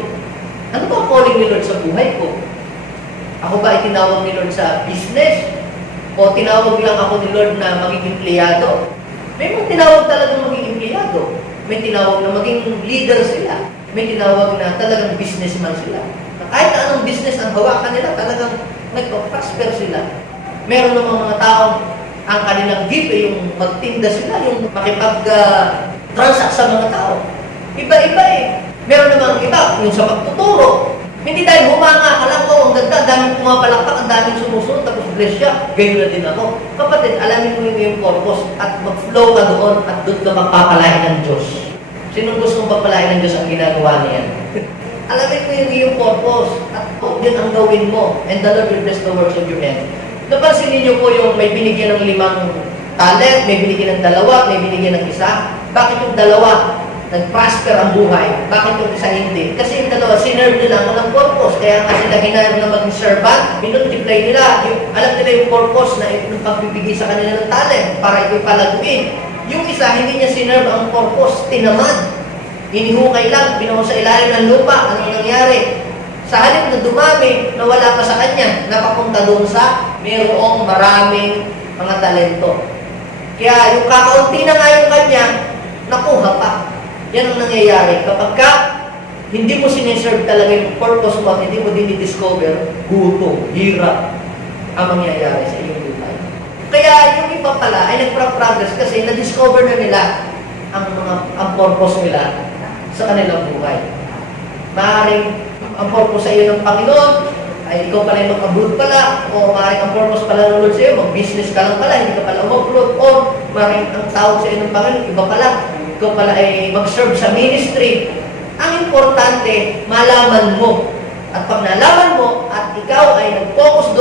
Ano ba ang calling ni Lord sa buhay ko? Ako ba itinawag ni Lord sa business? O tinawag lang ako ni Lord na maging empleyado? May mga tinawag talagang maging empleyado. May tinawag na maging leader sila. May tinawag na talagang businessman sila. Kahit anong business ang hawakan nila, talagang nagpa-prosper sila. Meron namang mga taong ang kanilang gift yung magtinda sila, yung makipag-transact sa mga tao. Iba-iba eh. Meron namang iba, yung sa pagtuturo. Hindi dahil humanga ka lang, ang ganda, daming pumapalakpak, ang daming sumusunod, tapos bless siya, gayon na din ako. Kapatid, alamin mo yung purpose at mag-flow ka doon at doon ka magpapalain ng Diyos. Sino gusto mong pagpalain ng Diyos ang ginagawa niya? Alamin mo yung iyong purpose at yun ang gawin mo, and the Lord will bless the works of your hand. Napansin niyo po yung may binigyan ng 5 talent, may binigyan ng 2, may binigyan ng 1. Bakit yung 2 nag-prosper ang buhay? Bakit yung 1 hindi? Kasi yung 2, sinerve nila ang walang purpose. Kaya nga sila hinayang na maging servant, minultiply nila. Alam nila yung purpose na yung pagbibigay sa kanila ng talent para ito'y palaguin. Yung 1, hindi niya sinerve ang purpose, tinamad. Hinihukay lang, binuho sa ilalim ng lupa. Anong nangyari? Sa halip na dumami, na wala pa sa kanya, napapunta doon sa mayroong maraming mga talento. Kaya yung kakaunti na nga yung kanya, nakuha pa. Yan ang nangyayari. Kapag hindi mo sineserve talaga yung purpose mo at hindi mo dinidiscover, gutom, hirap ang mangyayari sa iyong buhay. Kaya yung iba pala ay nagpa-progress kasi na-discover na nila ang purpose nila sa kanilang buhay. Maaaring ang purpose sa iyo ng Panginoon ay ikaw pala yung mag-abroad pala, o maaaring ang purpose pala ng Lord sa'yo, mag-business ka lang pala, hindi ka pala umabroad, o maaaring ang tawag sa'yo ng Panginoon, iba pala, ikaw pala ay mag-serve sa ministry. Ang importante, malaman mo. At pag nalaman mo, at ikaw ay nag-focus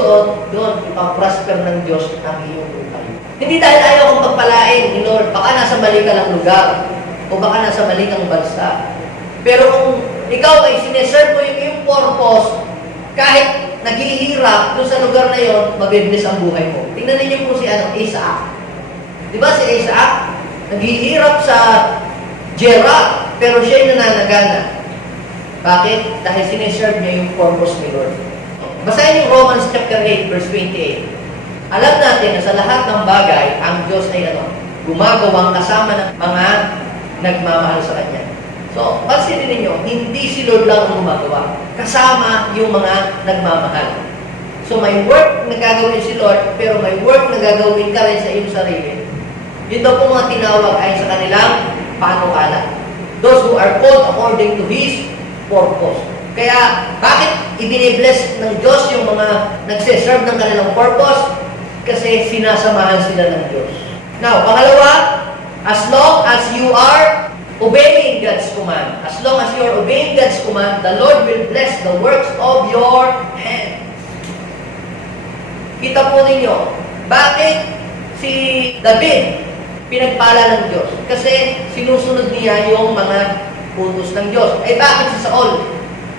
doon ipaprosper ng Diyos ang iyong buhay. Hindi dahil ayaw kong pagpalain ni Lord, baka nasa mali ka lang lugar, o baka nasa mali kang bansa. Pero kung ikaw ay sineserve mo yung iyong purpose, kahit naghihirap doon sa lugar na yon, mabibless ang buhay mo. Tingnan ninyo po si Isaac. Di ba si Isaac? Naghihirap sa Gerar, pero siya'y nananagana. Bakit? Dahil sineserve niya yung purpose ni Lord. Basahin yung Romans chapter 8, verse 28. Alam natin na sa lahat ng bagay, ang Diyos ay gumagawang kasama ng mga nagmamahal sa Kanya. So, pansinin ninyo, hindi si Lord lang ang gumagawa. Kasama yung mga nagmamahal. So, may work na gagawin si Lord, pero may work na gagawin ka rin sa iyong sarili. Yun daw po mga tinawag ay sa kanilang panukala. Those who are called according to His purpose. Kaya, bakit ibinibless ng Diyos yung mga nagsiserve ng kanilang purpose? Kasi sinasamahan sila ng Diyos. Now, pangalawa, as long as you are obeying God's command, as long as you are obeying God's command, the Lord will bless the works of your hands. Kita po ninyo, bakit si David pinagpala ng Diyos? Kasi sinusunod niya yung mga utos ng Diyos. Eh bakit si Saul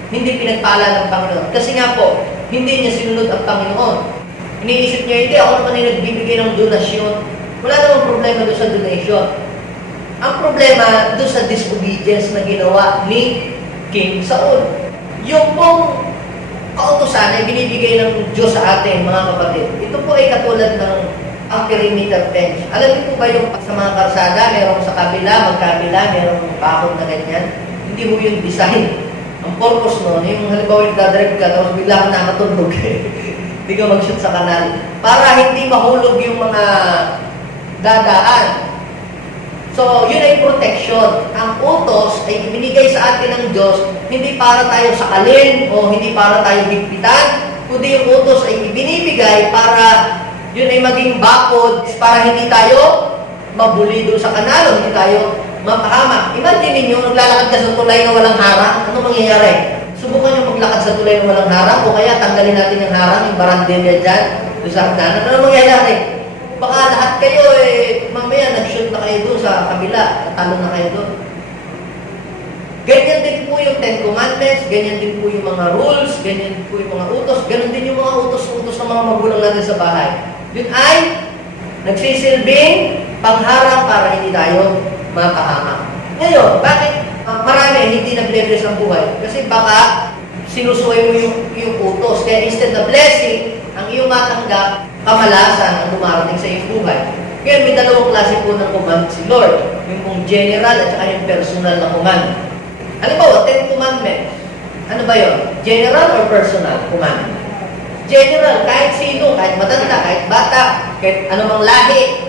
hindi pinagpala ng Panginoon? Kasi nga po, hindi niya sinunod ang Panginoon. Iniisip niya, hindi ako naman yung nagbibigay ng donasyon. Wala namang problema doon sa donation. Ang problema doon sa disobedience na ginawa ni King Saul. Yung pong kautusan ay binibigay ng Diyos sa atin, mga kapatid. Ito po ay katulad ng ang perimeter fence. Alam niyo po ba yung sa mga karsada, merong sa kabila, magkabila, merong bakod na ganyan? Hindi mo yung design. Ang purpose nun, yung halimbawa yung dadrive ka, tapos bigla kang nakatulog. Hindi ka mag-shoot sa kanal. Para hindi mahulog yung mga dadaan. So, yun ay protection. Ang utos ay binigay sa atin ng Diyos, hindi para tayo sakalin o hindi para tayo higpitan, kundi yung utos ay ibinibigay para yun ay maging bakod para hindi tayo mabuli doon sa kanal, hindi tayo mapahamak. Imagine ninyo, naglalakad ka sa tulay na walang harang, ano mangyayari? Subukan nyo maglakad sa tulay na walang harang, o kaya tanggalin natin yung harang, yung barandelya dyan, doon sa hagdanan. Ano mangyayari? Baka lahat kayo, mamaya nag-shoot na kayo doon sa kabila, talo na kayo doon. Ganyan din po yung Ten Commandments, ganyan din po yung mga rules, ganyan din po yung mga utos, ganyan din yung mga utos-utos ng mga magulang natin sa bahay. Yun ay nagsisilbing pangharang para hindi tayo mapahamak. Ngayon, bakit marami hindi nag-bless ang buhay? Kasi baka sinusuway mo yung utos. Kaya instead na blessing, ang iyong matanggap, kamalasan ang dumarating sa iyong buhay. Kaya may dalawang klase po ng command si Lord. Yung pong general at saka yung personal na command. Halimbawa, 10 commandments. Ano ba yun? General or personal command? General, kahit sino, kahit matanda, kahit bata, kahit anumang lahi,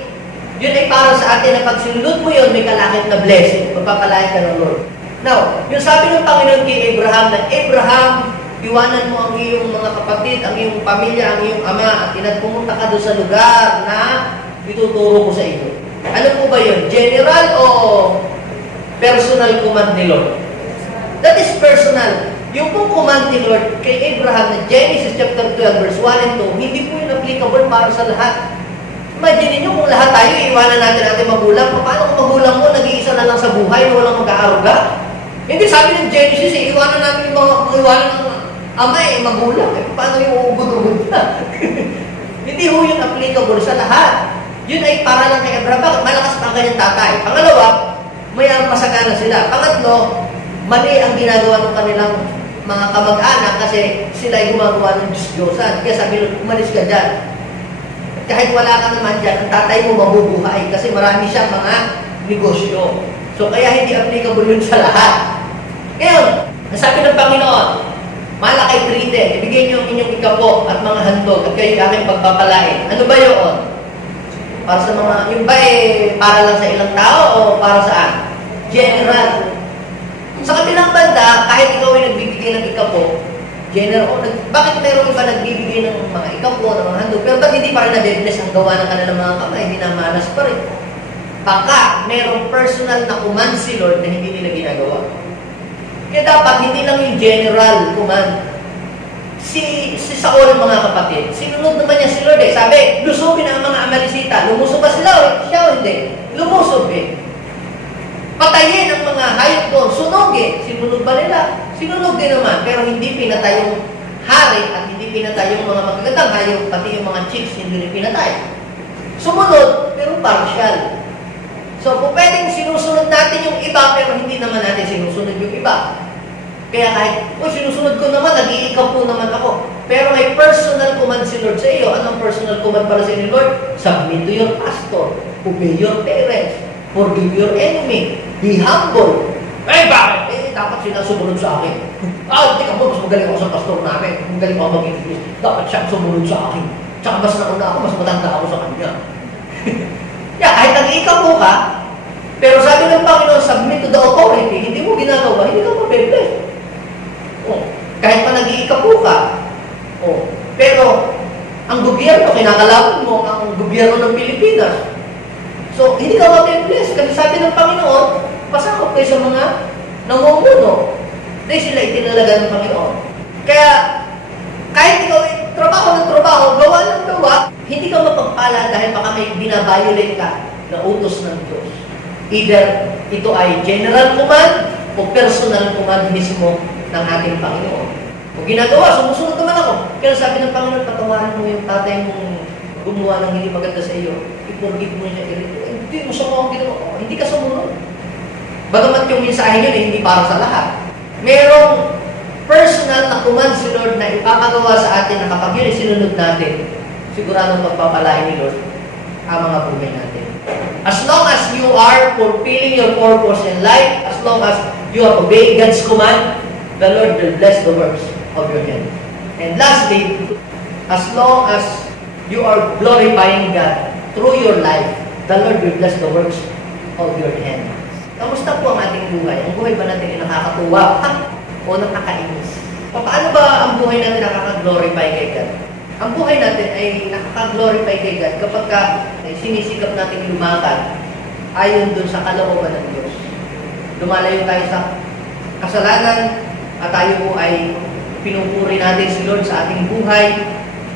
yun ay para sa atin na pag sinunod mo yun, may kalakit na blessing, magpapalain ka ng Lord. Now, yung sabi ng Panginoon kay Abraham na, Abraham, iwanan mo ang iyong mga kapatid, ang iyong pamilya, ang iyong ama, at pumunta ka doon sa lugar na ituturo ko sa iyo. Ano po ba yun? General o personal command ni Lord? That is personal. Yung pong command ni Lord kay Abraham na Genesis chapter 12 verse 1 and 2, hindi po yun applicable para sa lahat. Imagine niyo kung lahat tayo iiwanan natin ating magulang, paano kung magulang mo nag-iisa na lang sa buhay na walang mag-aaruga? Hindi, sabi ng Genesis, iiwanan natin yung mga iwanan ng ama magulang. Paano yung uugod-ugod na? Hindi ho yun applicable sa lahat. Yun ay para lang kay Abraham. Bakit? Malakas pa ang kanyang tatay. Pangalawa, may masagana sila. Pangatlo, mali ang ginagawa ng kanilang mga kamag-anak kasi sila ay gumagawa ng Diyos-Diyosan. Kaya sabi nyo, umalis ka dyan. Kahit wala ka naman dyan, ang tatay mo mabubuhay kasi marami siyang mga negosyo. So, kaya hindi applicable yun sa lahat. Ngayon, nasabi ng Panginoon, malakay treated, ibigay niyo ang inyong ikapo at mga handog at kayo aking pagpapalain. Ano ba yun? Para sa mga, yung ba para lang sa ilang tao o para saan? General. Sa kabilang banda, kahit ikaw ay nagbibigay ng ikapo, General, bakit meron iba nagbibigay ng mga ikapo, ng mga handog, pero ba't hindi pa rin na-bless ang gawa ng kanilang mga kamay, hindi na manas pa rin? Baka merong personal na command si Lord na hindi nila ginagawa. Kaya dapat hindi lang yung general command. Si Saul, mga kapatid, sinunod naman niya si Lord eh. Sabi, lusubin ang mga Amalisita. Lumusob ba sila o siya o hindi? Lumusob eh. Patayin ang mga hayop doon. Sunogin. Sinunod ba nila? Sinunod din naman. Pero hindi pinatay yung hari at hindi pinatay yung mga magagandang hayop, pati yung mga chicks hindi rin pinatay. Sumunod, pero partial. So, kung pwedeng sinusunod natin yung iba, pero hindi naman natin sinusunod yung iba. Kaya kahit, sinusunod ko naman, nag-iikaw po naman ako. Pero may personal command si Lord sa iyo. Anong personal command para sa inyo, Lord? Submit to your pastor. Obey your parents. Forgive your enemy. Be humble. Bakit? Dapat sila sumunod sa akin. Hindi ka mo, mas magaling ako sa pastor namin. Magaling ako mag-English. Dapat siya sumunod sa akin. Tsaka mas nauna ako, mas matanda ako sa kanya. Kahit nag-iikaw mo ka, pero sabi ng Panginoon, submit to the authority, hindi mo ginagawa, hindi ka mabe-bless. Kahit pa nag-iikapo ka. Pero, ang gobyerno, kinakalaban mo ang gobyerno ng Pilipinas. So, hindi ka mabe-bless. Kasi sabi ng Panginoon, pasakop kayo sa mga namumuno. Dahil sila itinalaga ng Panginoon. Kaya, kahit ikaw trabaho ng trabaho, gawa ng gawa, hindi ka mapagpala dahil baka may binabiolate ka na utos ng Diyos. Either ito ay general command o personal command mismo ng ating Panginoon. Kung ginagawa, sumusunod naman ako. Kaya sabi ng Panginoon, patawarin mo yung tatay mong gumawa ng hindi maganda sa iyo. I-forgive mo niya. Hindi mo sa mga ginawa. Hindi ka sumunod. Bagamat yung mensahe yun, hindi para sa lahat. Merong personal na command si Lord na ipapagawa sa atin na kapag yun sinunod natin, siguradong magpapalain ni Lord ang mga buhay natin. As long as you are fulfilling your purpose in life, as long as you have obeyed God's command, the Lord will bless the works of your hand. And lastly, as long as you are glorifying God through your life, the Lord will bless the works of your hand. Kamusta po ang ating buhay? Ang buhay ba natin ay nakakatuwa o nakakainis? Paano ba ang buhay natin nakaka-glorify kay God? Ang buhay natin ay nakaka-glorify kay God kapag sinisikap natin lumakad ayon dun sa kalooban ng Diyos. Lumalayo tayo sa kasalanan at tayo po ay pinupuri natin si Lord sa ating buhay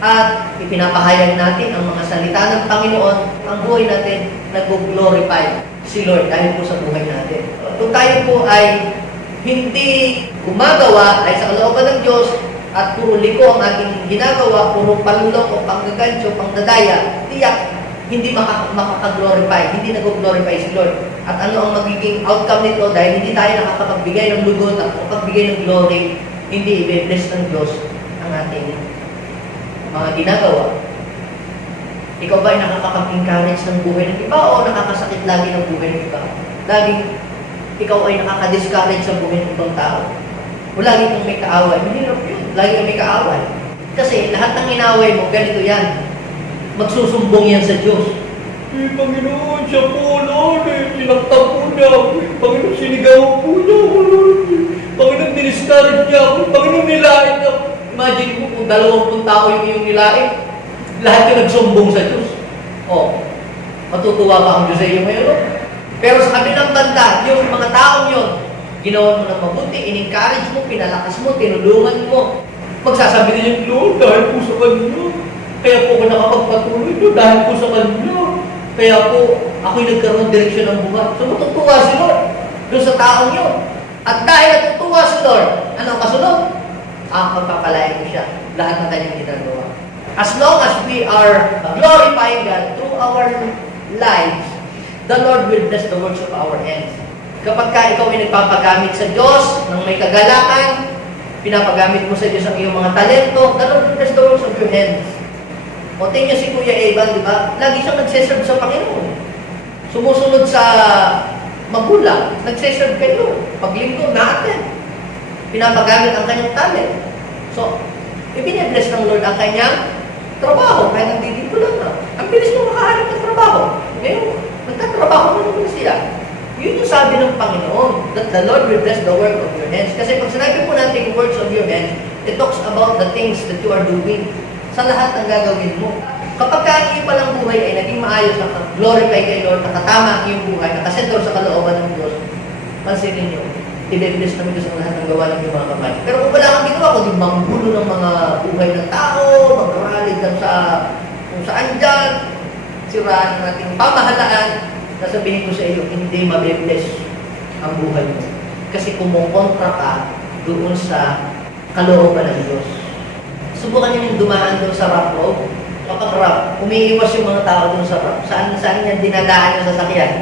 at ipinapahayag natin ang mga salita ng Panginoon. Ang buhay natin nag-glorify si Lord dahil po sa buhay natin. Kung tayo po ay hindi gumagawa ay sa kalooban ng Diyos at puro liko ang ating ginagawa, puro panlulok o panggagancho, pangdadaya, tiyak, hindi makaka-glorify, hindi nag-glorify si Lord. At ano ang magiging outcome nito dahil hindi tayo nakakapagbigay ng lugod at makapagbigay ng glory, hindi i-bless ng Diyos ang ating mga ginagawa. Ikaw ba ay nakakapag-encourage ng buhay ng iba o nakakasakit lagi ng buhay ng iba? Laging ikaw ay nakaka-discourage sa buhay ng ibang tao. O lagi kang may kaaway. Mahirap yun. Lagi kang may kaaway. Kasi lahat ng inaway mo, ganito yan. Magsusumbong yan sa Diyos. Panginoon, siya po, Lord. Pinaktan po niya ako. Panginoon, sinigawan po niya ako, Lord. Panginoon, diniscourage niya ako. Panginoon, nilain niya ako. Imagine mo kung 20 tao yung iyong nilain. Lahat yung nagsumbong sa Diyos. Matutuwa ba ang Diyos sa iyo ngayon? Pero sa kabilang banda, yung mga taong yun, ginawa mo ng mabuti, in-encourage mo, pinalakas mo, tinulungan mo. Magsasabi din yung, Lord, dahil po sa Kanya. Kaya po ako nakapagpatuloy ito, dahil po sa Kanya. Kaya po, ako'y nagkaroon ng direksyon ng buhay. So, matutuwa si Lord doon sa taong yun. At dahil natutuwa si Lord, ano ang kasunod? Magpapalain mo siya lahat ng kanyang ginagawa. As long as we are glorifying God through our lives, the Lord will bless the works of our hands. Kapag ikaw ay nagpapagamit sa Diyos ng may kagalakan, pinapagamit mo sa Diyos ang iyong mga talento, the Lord will bless the works of your hands. O tingnan si Kuya Evan, di ba? Lagi siyang nagseserve sa Panginoon. Sumusunod sa magulang, nagseserve kay Lord. Paglinggo, natin. Pinapagamit ang kanyang talent. So, ibinibless ng Lord ang kanyang trabaho. Kaya nandito lang na. Ang bilis mo makahanap ng trabaho. Ngayon, nagtatrabaho na naman siya. Yun yung sabi ng Panginoon, that the Lord will bless the work of your hands. Kasi pag sinabi po natin works of your hands, It talks about the things that you are doing. Sa lahat ng gagawin mo. Kapag ang iyong palang buhay ay naging maayos, glorify kay Lord, nakatama ang iyong buhay, nakasentro sa kalooban ng Diyos, pansinin niyo, i-bless namin Diyos ang lahat ng gawa ng iyong mga kamay. Pero kung wala kang ginawa, kundi manggulo ng mga buhay ng tao, mag-rally lang sa kung saan dyan, siraan ng ating pamahalaan, nasabihin ko sa iyo, hindi mabibless ang buhay mo. Kasi kumukontra ka doon sa kalooban ng Diyos. Subukan niyo yung dumaan doon sa rough road. Kapag rough, umiiwas yung mga tao doon sa rough. Saan niya dinadaan yung sasakyan?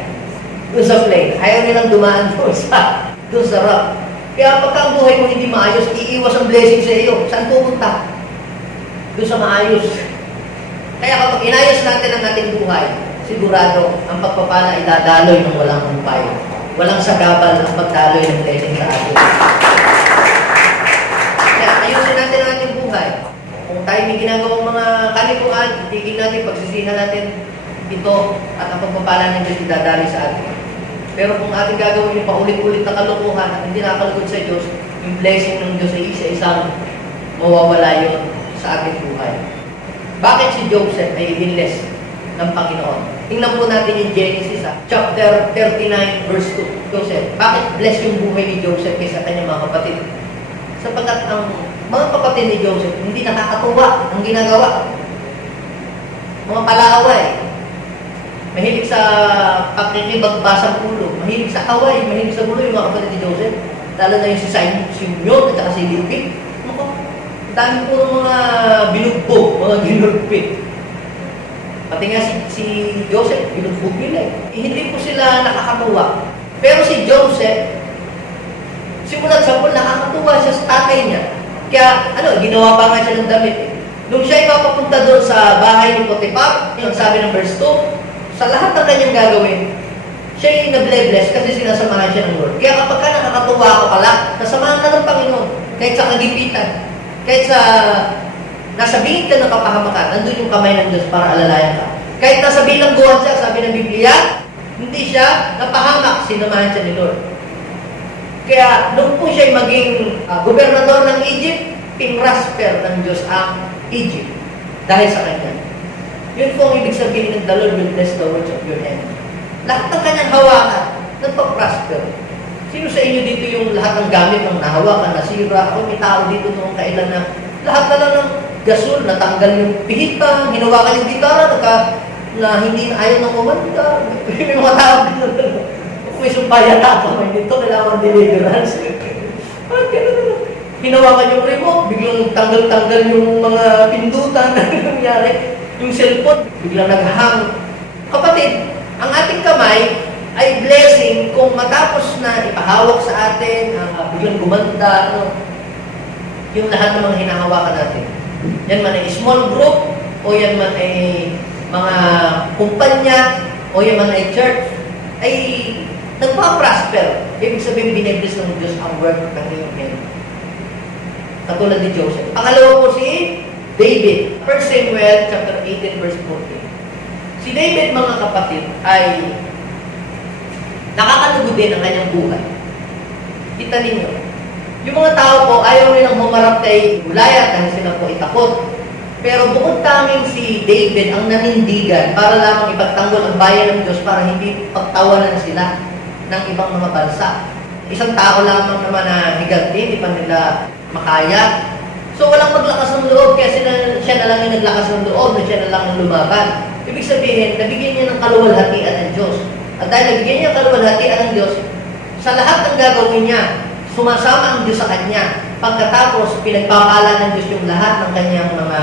Doon sa plain. Ayaw nilang dumaan doon sa rough. Kaya pagka ang buhay mo hindi maayos, iiwas ang blessing sa iyo. Saan pupunta? Doon sa maayos. Kaya kapag inayos natin ang ating buhay, sigurado ang pagpapala ay dadaloy ng walang humpay. Walang sagabal ang pagdaloy ng blessing sa atin. Kaya ayusin natin ang ating buhay. Kung tayo may ginagawang mga kalikuan, itigil natin, pagsisihan natin ito at ang pagpapala ng Diyos idadaloy sa atin. Pero kung ating gagawin yung paulit-ulit na kalukuhan at hindi nakalugod sa Diyos, yung blessing ng Diyos ay isa-isang mawawala yun sa ating buhay. Bakit si Joseph ay ibinless ng Panginoon? Tingnan po natin yung Genesis, chapter 39, verse 2. Joseph, bakit bless yung buhay ni Joseph kaysa kanyang mga kapatid? Sapagkat ang mga kapatid ni Joseph, hindi nakakatuwa ang ginagawa. Mga palaaway. Mahilig sa pakikibagbasang ulo. Mahilig sa away. Mahilig sa gulo yung mga kapatid ni Joseph. Lalo na yung si Simeon at saka si Levi. Ang dami po ng mga binugbog, mga ginurpit. Pati nga si Joseph, binugbog nila eh. Hindi po sila nakakatuwa. Pero si Joseph, simulat sa pool, nakakatuwa siya sa tatay niya. Kaya, ginawa pa nga siya ng damit eh. Nung siya ay mapapunta doon sa bahay ni Potiphar, yung sabi ng verse 2, sa lahat ng kanyang gagawin, siya ay nabless kasi sinasamahan siya ng Lord. Kaya kapag ka nakakatuwa ka pala, nasamahan ka ng Panginoon, kahit sa kagipitan, kahit sa nasa bingit ka ng kapahamakan, nandun yung kamay ng Diyos para alalayan ka. Kahit nasa bilangguan siya, sabi ng Biblia, hindi siya napahamak, sinamahan siya ni Lord. Kaya nung po siya maging gobernador ng Egypt, pinrasper ng Diyos ang Egypt dahil sa kanya. Yun po ang ibig sabihin ng the Lord will bless the works of your hand. Lahat ng kanyang hawakan, nagpa-prosper. Sino sa inyo dito yung lahat ng gamit ng nahawakan, nasira? Ako may tao dito noong kailan na lahat na lang ng gasol, natanggal yung pihita, hinawakan yung gitara, na hindi na ayaw ng kumanta. May mga tao dito. Kung may sumpaya tapo, may dito, kailangan deliverance. Bakit gano'n? Hinawakan yung remote, biglang tanggal-tanggal yung mga pindutan na nangyari. Yung cellphone, biglang naghang. Kapatid, ang ating kamay ay blessing kung matapos na ipahawak sa atin, biglang gumanda, yung lahat ng mga hinahawakan natin. Yan man ay small group, o yan man ay mga kumpanya, o yan man ay church, ay nagpa-prosper. Ibig sabihin, binibless ng Diyos ang work ng iyong hand. Katulad ni Joseph. Pangalawa po si David. 1 Samuel chapter 18 verse 14. Si David, mga kapatid, ay nakakalugod din ang kanyang buhay. Kita ninyo. Yung mga tao po, ayaw nilang humarap kay Goliath dahil sila po itakot. Pero bukod tanging si David ang nanindigan para lamang ipagtanggol ang bayan ng Diyos para hindi pagtawanan sila ng ibang mga bansa. Isang tao lamang naman na higanti, hindi pa nila makaya. So walang maglakas ng loob, kaya siya na lang yung naglakas ng loob, na siya na lang ang lumaban. Ibig sabihin, nabigyan niya ng kaluwalhatian ng Diyos. At dahil nabigyan niya ng kaluwalhatian ng Diyos, sa lahat ng gagawin niya, sumasama ang Diyos sa kanya. Pagkatapos, pinagpapala ng Diyos yung lahat ng kanyang mga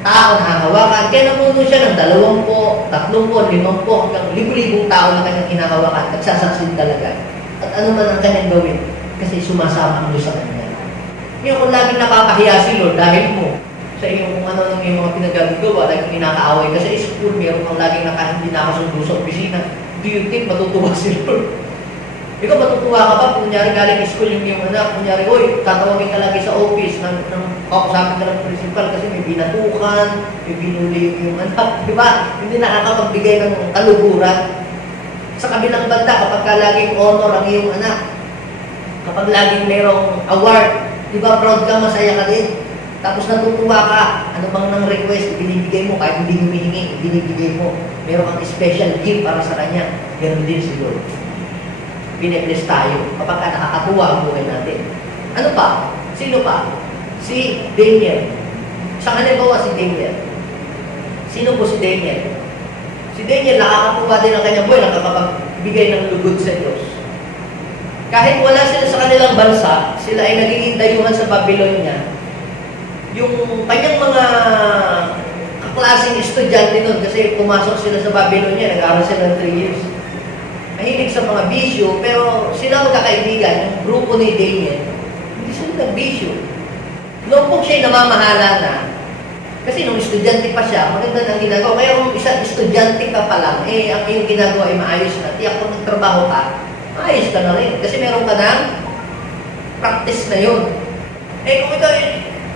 tao na hahawakan. Kaya namuno siya ng 20, 30, 50, hanggang libu-libong tao na kanyang hinahawakan. Nagsasaksin talaga. At ano man ang kanyang gawin? Kasi sumasama ang Diyos sa kanya. Ngayon, kung laging napapahiya si Lord dahil mo, sa iyo kung ano ng mga pinagagawa, laging kinakaaway ka sa school, meron kang laging hindi nakasundo sa opisina, do you think matutuwa si Lord? Ikaw matutuwa ka ba? Kunyari galing school yung iyong anak, kunyari, oy, tatawagin ka lagi sa office ng kakusapin ka ng principal kasi may binatukan, may binuli yung anak, di ba? Hindi nakakapagbigay ng kaluguran. Sa kabilang banda, kapag ka laging honor ang iyong anak, kapag laging merong award, Di ba proud ka, masaya ka din? Tapos natutuwa ka, ano bang nang request, binibigay mo, kahit hindi humihingi, binibigay mo. Meron kang special gift para sa Kanya. Ganun din si Lord. Bine-bless tayo kapag nakakatuwa ang buhay natin. Ano pa? Sino pa? Si Daniel. Sa halimbawa si Daniel. Sino po si Daniel? Si Daniel, nakakakuha din ang kanyang buhay, nakakapagbigay ng lugod sa Diyos. Kahit wala sila sa kanilang bansa, sila ay nagiging dayuhan sa Babylonia. Yung kanyang mga kaklaseng estudyante nun, kasi pumasok sila sa Babylonia, nag-aaral sila ng 3 years. Mahilig sa mga bisyo, pero sila magkakaibigan, yung grupo ni Daniel, hindi sila nag-bisyo. Noong po siya'y namamahala na, kasi nung estudyante pa siya, maganda nang ginagawa. Kaya kung isang estudyante ka pa lang, ang iyong ginagawa ay maayos na. Tiyak kung nagtrabaho ka, maayos ka na rin. Kasi meron ka ng practice na yun. Kung ikaw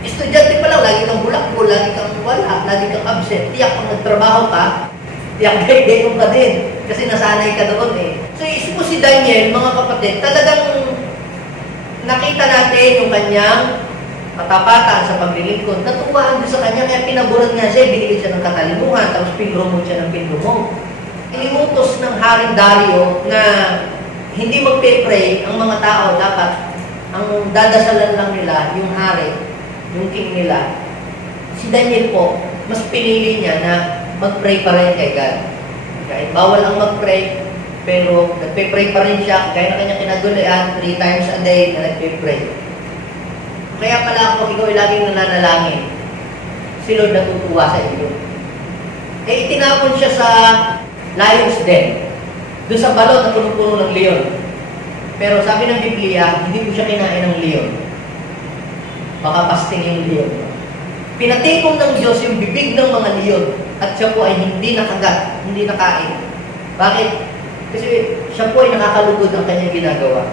estudyante pa lang, lagi kang bulakbo, lagi kang wala, lagi kang absent. Tiyak kung nagtrabaho ka, tiyak gayon ka din. Kasi nasanay ka doon So isip mo si Daniel, mga kapatid, talagang nakita natin yung kanyang katapatan sa paglilingkod. Natuwaan din sa kanya, kaya pinaburan nga siya, binigyan siya ng katalinuhan, tapos pinromot siya ng pinromot. Iniutos ng Haring Dario na hindi magpe-pray ang mga tao, dapat ang dadasalan lang nila, yung hari, yung king nila. Si Daniel po, mas pinili niya na mag-pray pa rin kay God. Kahit bawal ang mag-pray, pero nagpe-pray pa rin siya, kaya na kanya kinagulayan 3 times a day na nagpe-pray. Kaya pala ako, ikaw ay laging nananalangin. Si Lord natutuwa sa iyo. Itinapon siya sa lion's den. Doon sa balon na puno-puno ng leon. Pero sabi ng Biblia, hindi mo siya kinain ng leon. Baka pasting yung leon. Pinatikom ng Diyos yung bibig ng mga leon at siya po ay hindi nakagat, hindi nakain. Bakit? Kasi siya po ay nakakalugod ang kanyang ginagawa.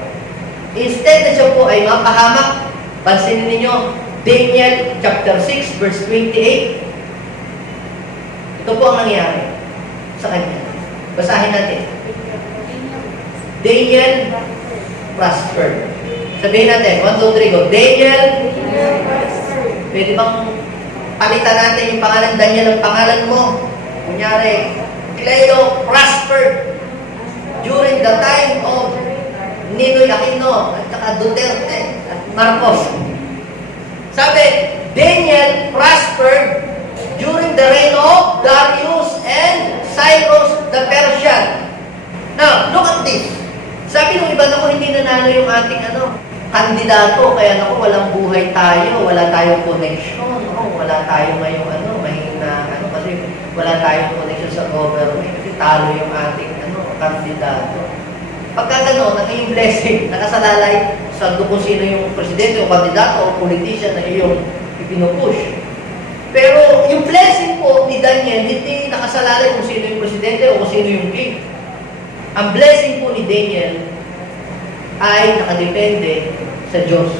Instead na siya po ay mapahamak, pansinin ninyo, Daniel chapter 6 verse 28. Ito po ang nangyari sa kanya. Basahin natin. Daniel prospered. Sabihin natin, 1, 2, 3, go. Daniel prospered. Pwede bang palitan natin yung pangalan Daniel ang pangalan mo? Kunyari, Cleo prospered during the time of Ninoy Aquino at saka Duterte at Marcos. Sabi, Daniel prospered during the reign of Darius and Cyrus the Persian. Now, look at this. Sabi nung iba, naku, hindi nanalo yung ating kandidato, kaya naku, walang buhay tayo, wala tayong connection, wala tayong ngayong mahina, kasi wala tayong connection sa government, kasi talo yung ating kandidato. Pagka gano'n, naging blessing, nakasalalay sa kung sino yung presidente o kandidato o politician na iyong ipinupush. Pero yung blessing po ni Daniel, hindi nakasalalay kung sino yung presidente o kung sino yung king. Ang blessing po ni Daniel ay nakadepende sa Diyos.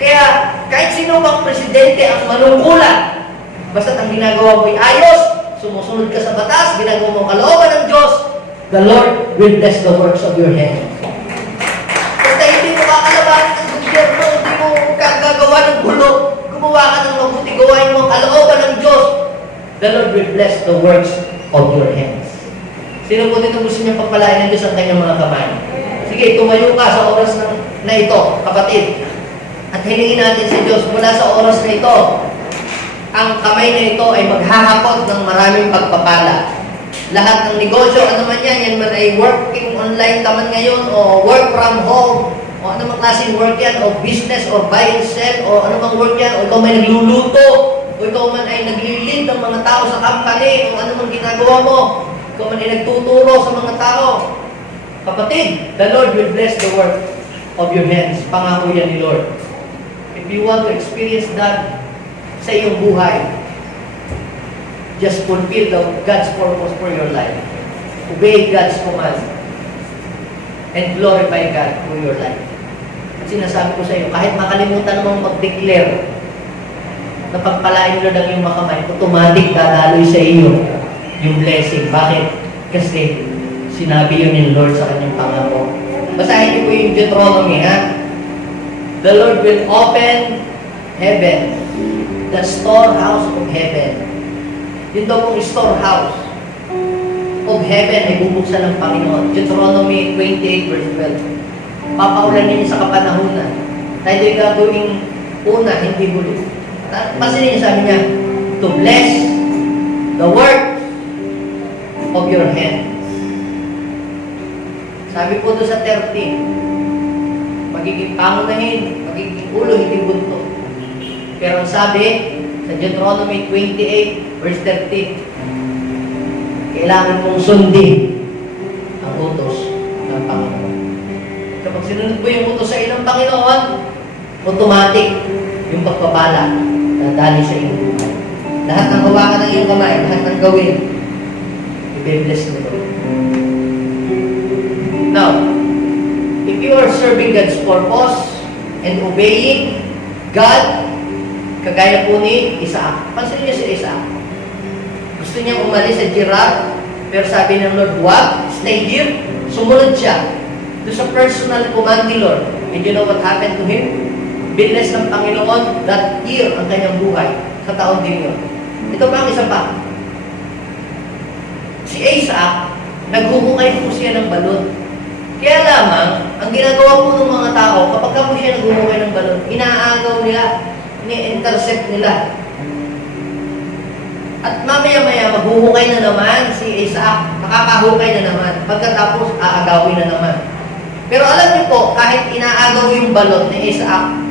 Kaya kahit sino bang presidente ang manungkulan, basta ang ginagawa mo ay ayos, sumusunod ka sa batas, ginagawa mo kalooban ng Diyos, the Lord will bless the works of your hands. Basta hindi mo kakalabanin ng gobyerno, hindi mo gagawa ng gulo, gumawa ka ng mabuti, gawain mo ang kalooban ng Diyos, the Lord will bless the works of your hands. Sino po dito gusto niyang pagpalain ng Diyos ang kanyang mga kamay? Sige, tumayo ka sa oras na ito, kapatid. At hilingin natin sa Diyos mula sa oras na ito, ang kamay na ito ay maghahakot ng maraming pagpapala. Lahat ng negosyo, ano man yan man ay working online ka man ngayon, o work from home, o ano mang klaseng work yan, o business, or buy and sell, o ano mang work yan, o ikaw may nagluluto, o ikaw man ay naglilid ng mga tao sa company, o ano mang ginagawa mo, ikaw man ay nagtuturo sa mga tao. Kapatid, the Lord will bless the work of your hands. Pangako yan ni Lord. If you want to experience that sa iyong buhay, just fulfill God's purpose for your life. Obey God's command. And glorify God through your life. At sinasabi ko sa iyo, kahit makalimutan mong mag-declare na pagpalain Lord ang iyong makamay, automatic dadaloy sa iyo yung blessing. Bakit? Kasi sinabi yun ni Lord sa kanyang pangako. Basahin niyo po yung Deuteronomy, ha? The Lord will open heaven, the storehouse of heaven. Yun daw pong storehouse of heaven ay bubuksan ng Panginoon. Deuteronomy 28 verse 12. Papaulanin niya sa kapanahunan. Tayo ay gagawing una, hindi huli. Pansinin niya, sabi niya, to bless the work of your hands. Sabi po doon sa 13, magiging pangunahin, magiging ulo, hindi bunto. Pero ang sabi sa Deuteronomy 28 verse 13, kailangan mong sundin ang utos ng Panginoon. Kapag sinunod mo yung utos sa ilang Panginoon, automatic yung pagpapala na dali sa iyong buhay. Lahat ng hawakan ng iyong kamay, lahat ng gawin, i-bless mo ito. Now, if you are serving God's purpose and obeying God, kagaya po ni Isaac. Pansinin niyo si Isaac. Gusto niya umalis sa Gerar, pero sabi ng Lord, wag, stay here. Sumunod siya doon sa personal command ni Lord. And you know what happened to him? Binless ng Panginoon that year ang kanyang buhay sa taon din yun. Ito pa ang isa pa. Si Isaac, naghuhukay po siya ng balon. Kaya lamang, ang ginagawa po ng mga tao, kapag po siya naghuhukay ng balon, inaagaw nila, ini-intercept nila. At mamaya-maya, maghuhukay na naman si Isaac, makakahukay na naman. Pagkatapos, aagawin na naman. Pero alam niyo po, kahit inaagaw yung balon ni Isaac,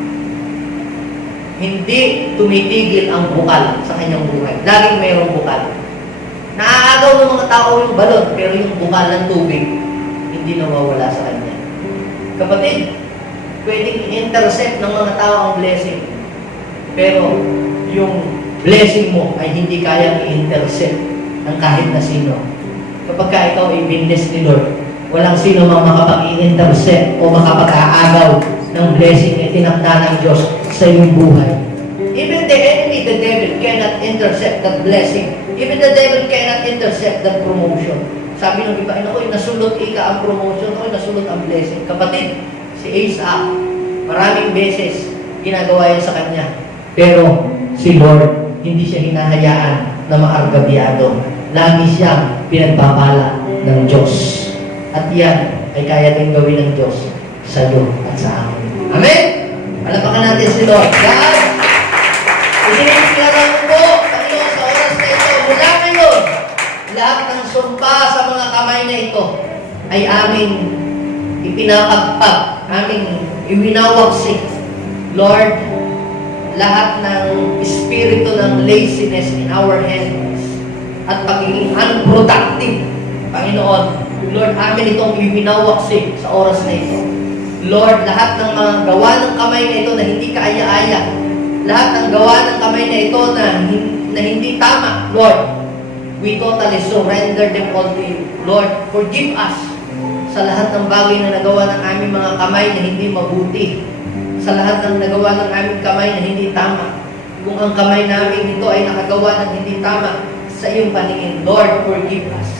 hindi tumitigil ang bukal sa kanyang buhay. Laging mayroong bukal. Naaagaw ng mga tao yung balon, pero yung bukal ng tubig, hindi nawawala sa kanya. Kapatid, pwedeng i-intercept ng mga tao ang blessing. Pero yung blessing mo ay hindi kayang i-intercept ng kahit na sino. Kapag ka ikaw ay binless ni Lord, walang sino mang makapag-i-intercept o makapag-aagaw ng blessing na tinakda ng Diyos sa iyong buhay. Even the enemy, the devil, cannot intercept that blessing. Even the devil cannot intercept that promotion. Sabi ng iba, oy, nasulot ika ang promotion, oy, nasulot ang blessing. Kapatid, si Isaac, maraming beses ginagawa yan sa kanya. Pero si Lord, hindi siya hinahayaan na maargabyado. Lagi siyang pinagpapala ng Diyos. At yan ay kaya din gawin ng Diyos sa iyo at sa amin. Amen? Palapakan natin si Lord. God, isinisigaran po, Panginoon, sa oras na ito, mula ngayon, lahat ng sumpa sa mga kamay na ito ay aming ipinapagpag, aming iwinawagsik. Lord, lahat ng espiritu ng laziness in our hands at pagiging unproductive, Panginoon, Lord, amin itong iwinawagsik sa oras na ito. Lord, lahat ng mga gawa ng kamay na ito na hindi kaaya-aya, lahat ng gawa ng kamay na ito na hindi tama, Lord, we totally surrender them all to you. Lord, forgive us sa lahat ng bagay na nagawa ng aming mga kamay na hindi mabuti, sa lahat ng nagawa ng aming kamay na hindi tama. Kung ang kamay namin ito ay nakagawa ng hindi tama sa iyong paningin, Lord, forgive us.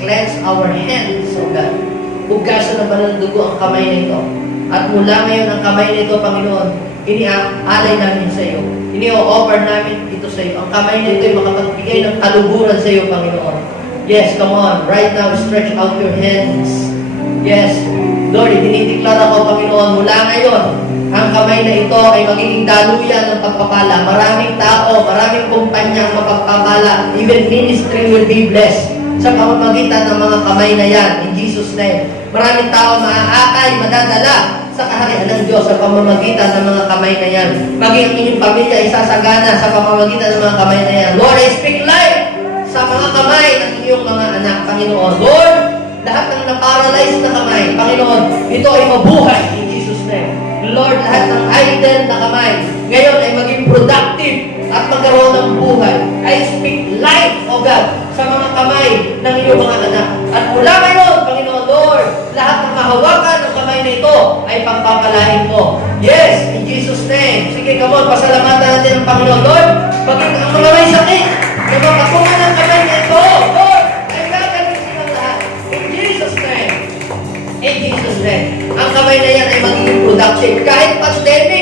Cleanse our hands, O God. Hugasan ng banal na dugo ang kamay na ito. At mula ngayon ang kamay na ito, Panginoon, iniaalay namin sa iyo. Ini-offer namin ito sa iyo. Ang kamay na ito ay makapagbigay ng kaluguran sa iyo, Panginoon. Yes, come on. Right now, stretch out your hands. Yes. Lord, idinitiklara ko, Panginoon, mula ngayon, ang kamay na ito ay magiging daluyan ng pagpapala. Maraming tao, maraming kumpanya ang mapagpapala. Even ministry will be blessed sa pamamagitan ng mga kamay na yan. In Jesus' name. Maraming tao maaakay, madadala sa kaharian ng Diyos sa pamamagitan ng mga kamay na yan. Maging ang inyong pamilya isasagana sa pamamagitan ng mga kamay na yan. Lord, I speak life sa mga kamay ng inyong mga anak, Panginoon. Lord, lahat ng na-paralyze na kamay, Panginoon, ito ay mabuhay in Jesus' name. Lord, lahat ng idle na kamay, ngayon ay maging productive at magkaroon ng buhay. I speak life, O God, sa mga kamay ng iyong mga anak. At mula ngayon, Panginoon Lord, lahat ng mahawakan ng kamay na ito ay pagpapalain mo. Yes, in Jesus' name. Sige, come on, pasalamatan natin ang Panginoon. Lord, maging ang mga may sakit, na makatungan ng kamay na ito, Lord, ay gagaling silang lahat. In Jesus' name. In Jesus' name. Ang kamay na yan ay magiging productive. Kahit pandemic,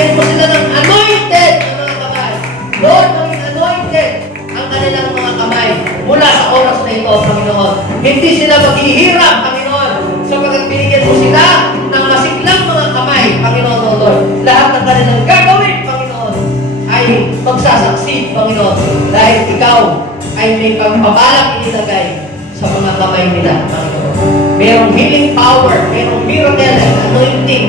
Bigyan mo sila ng anointed na mga kamay. Lord, maging anointed ang kanilang mga kamay mula sa oras na ito, Panginoon. Hindi sila maghihirap, Panginoon, sapagkat binigyan mo sila ng masiglang mga kamay, Panginoon, O Lord. Lahat ng kanilang gagawin, Panginoon, ay magsasaksi, Panginoon, dahil ikaw ay may pagpabalak inilagay sa mga kamay nila, Panginoon. Merong healing power, merong miracle and anointing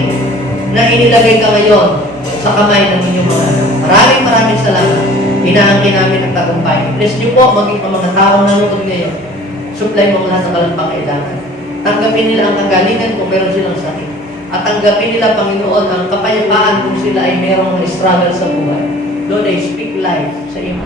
na inilagay ka ngayon sa kamay ng inyong mga anak. Maraming salamat. Hinaangkin namin ang tagumpay. Bless niyo po, maging mga taong nanonood ngayon. Supply mo lahat ng kanilang pangailangan. Tanggapin nila ang kagalingan kung meron silang sakit. At tanggapin nila, Panginoon, ang kapayapaan kung sila ay merong struggle sa buhay. Lord, I speak life sa iyo.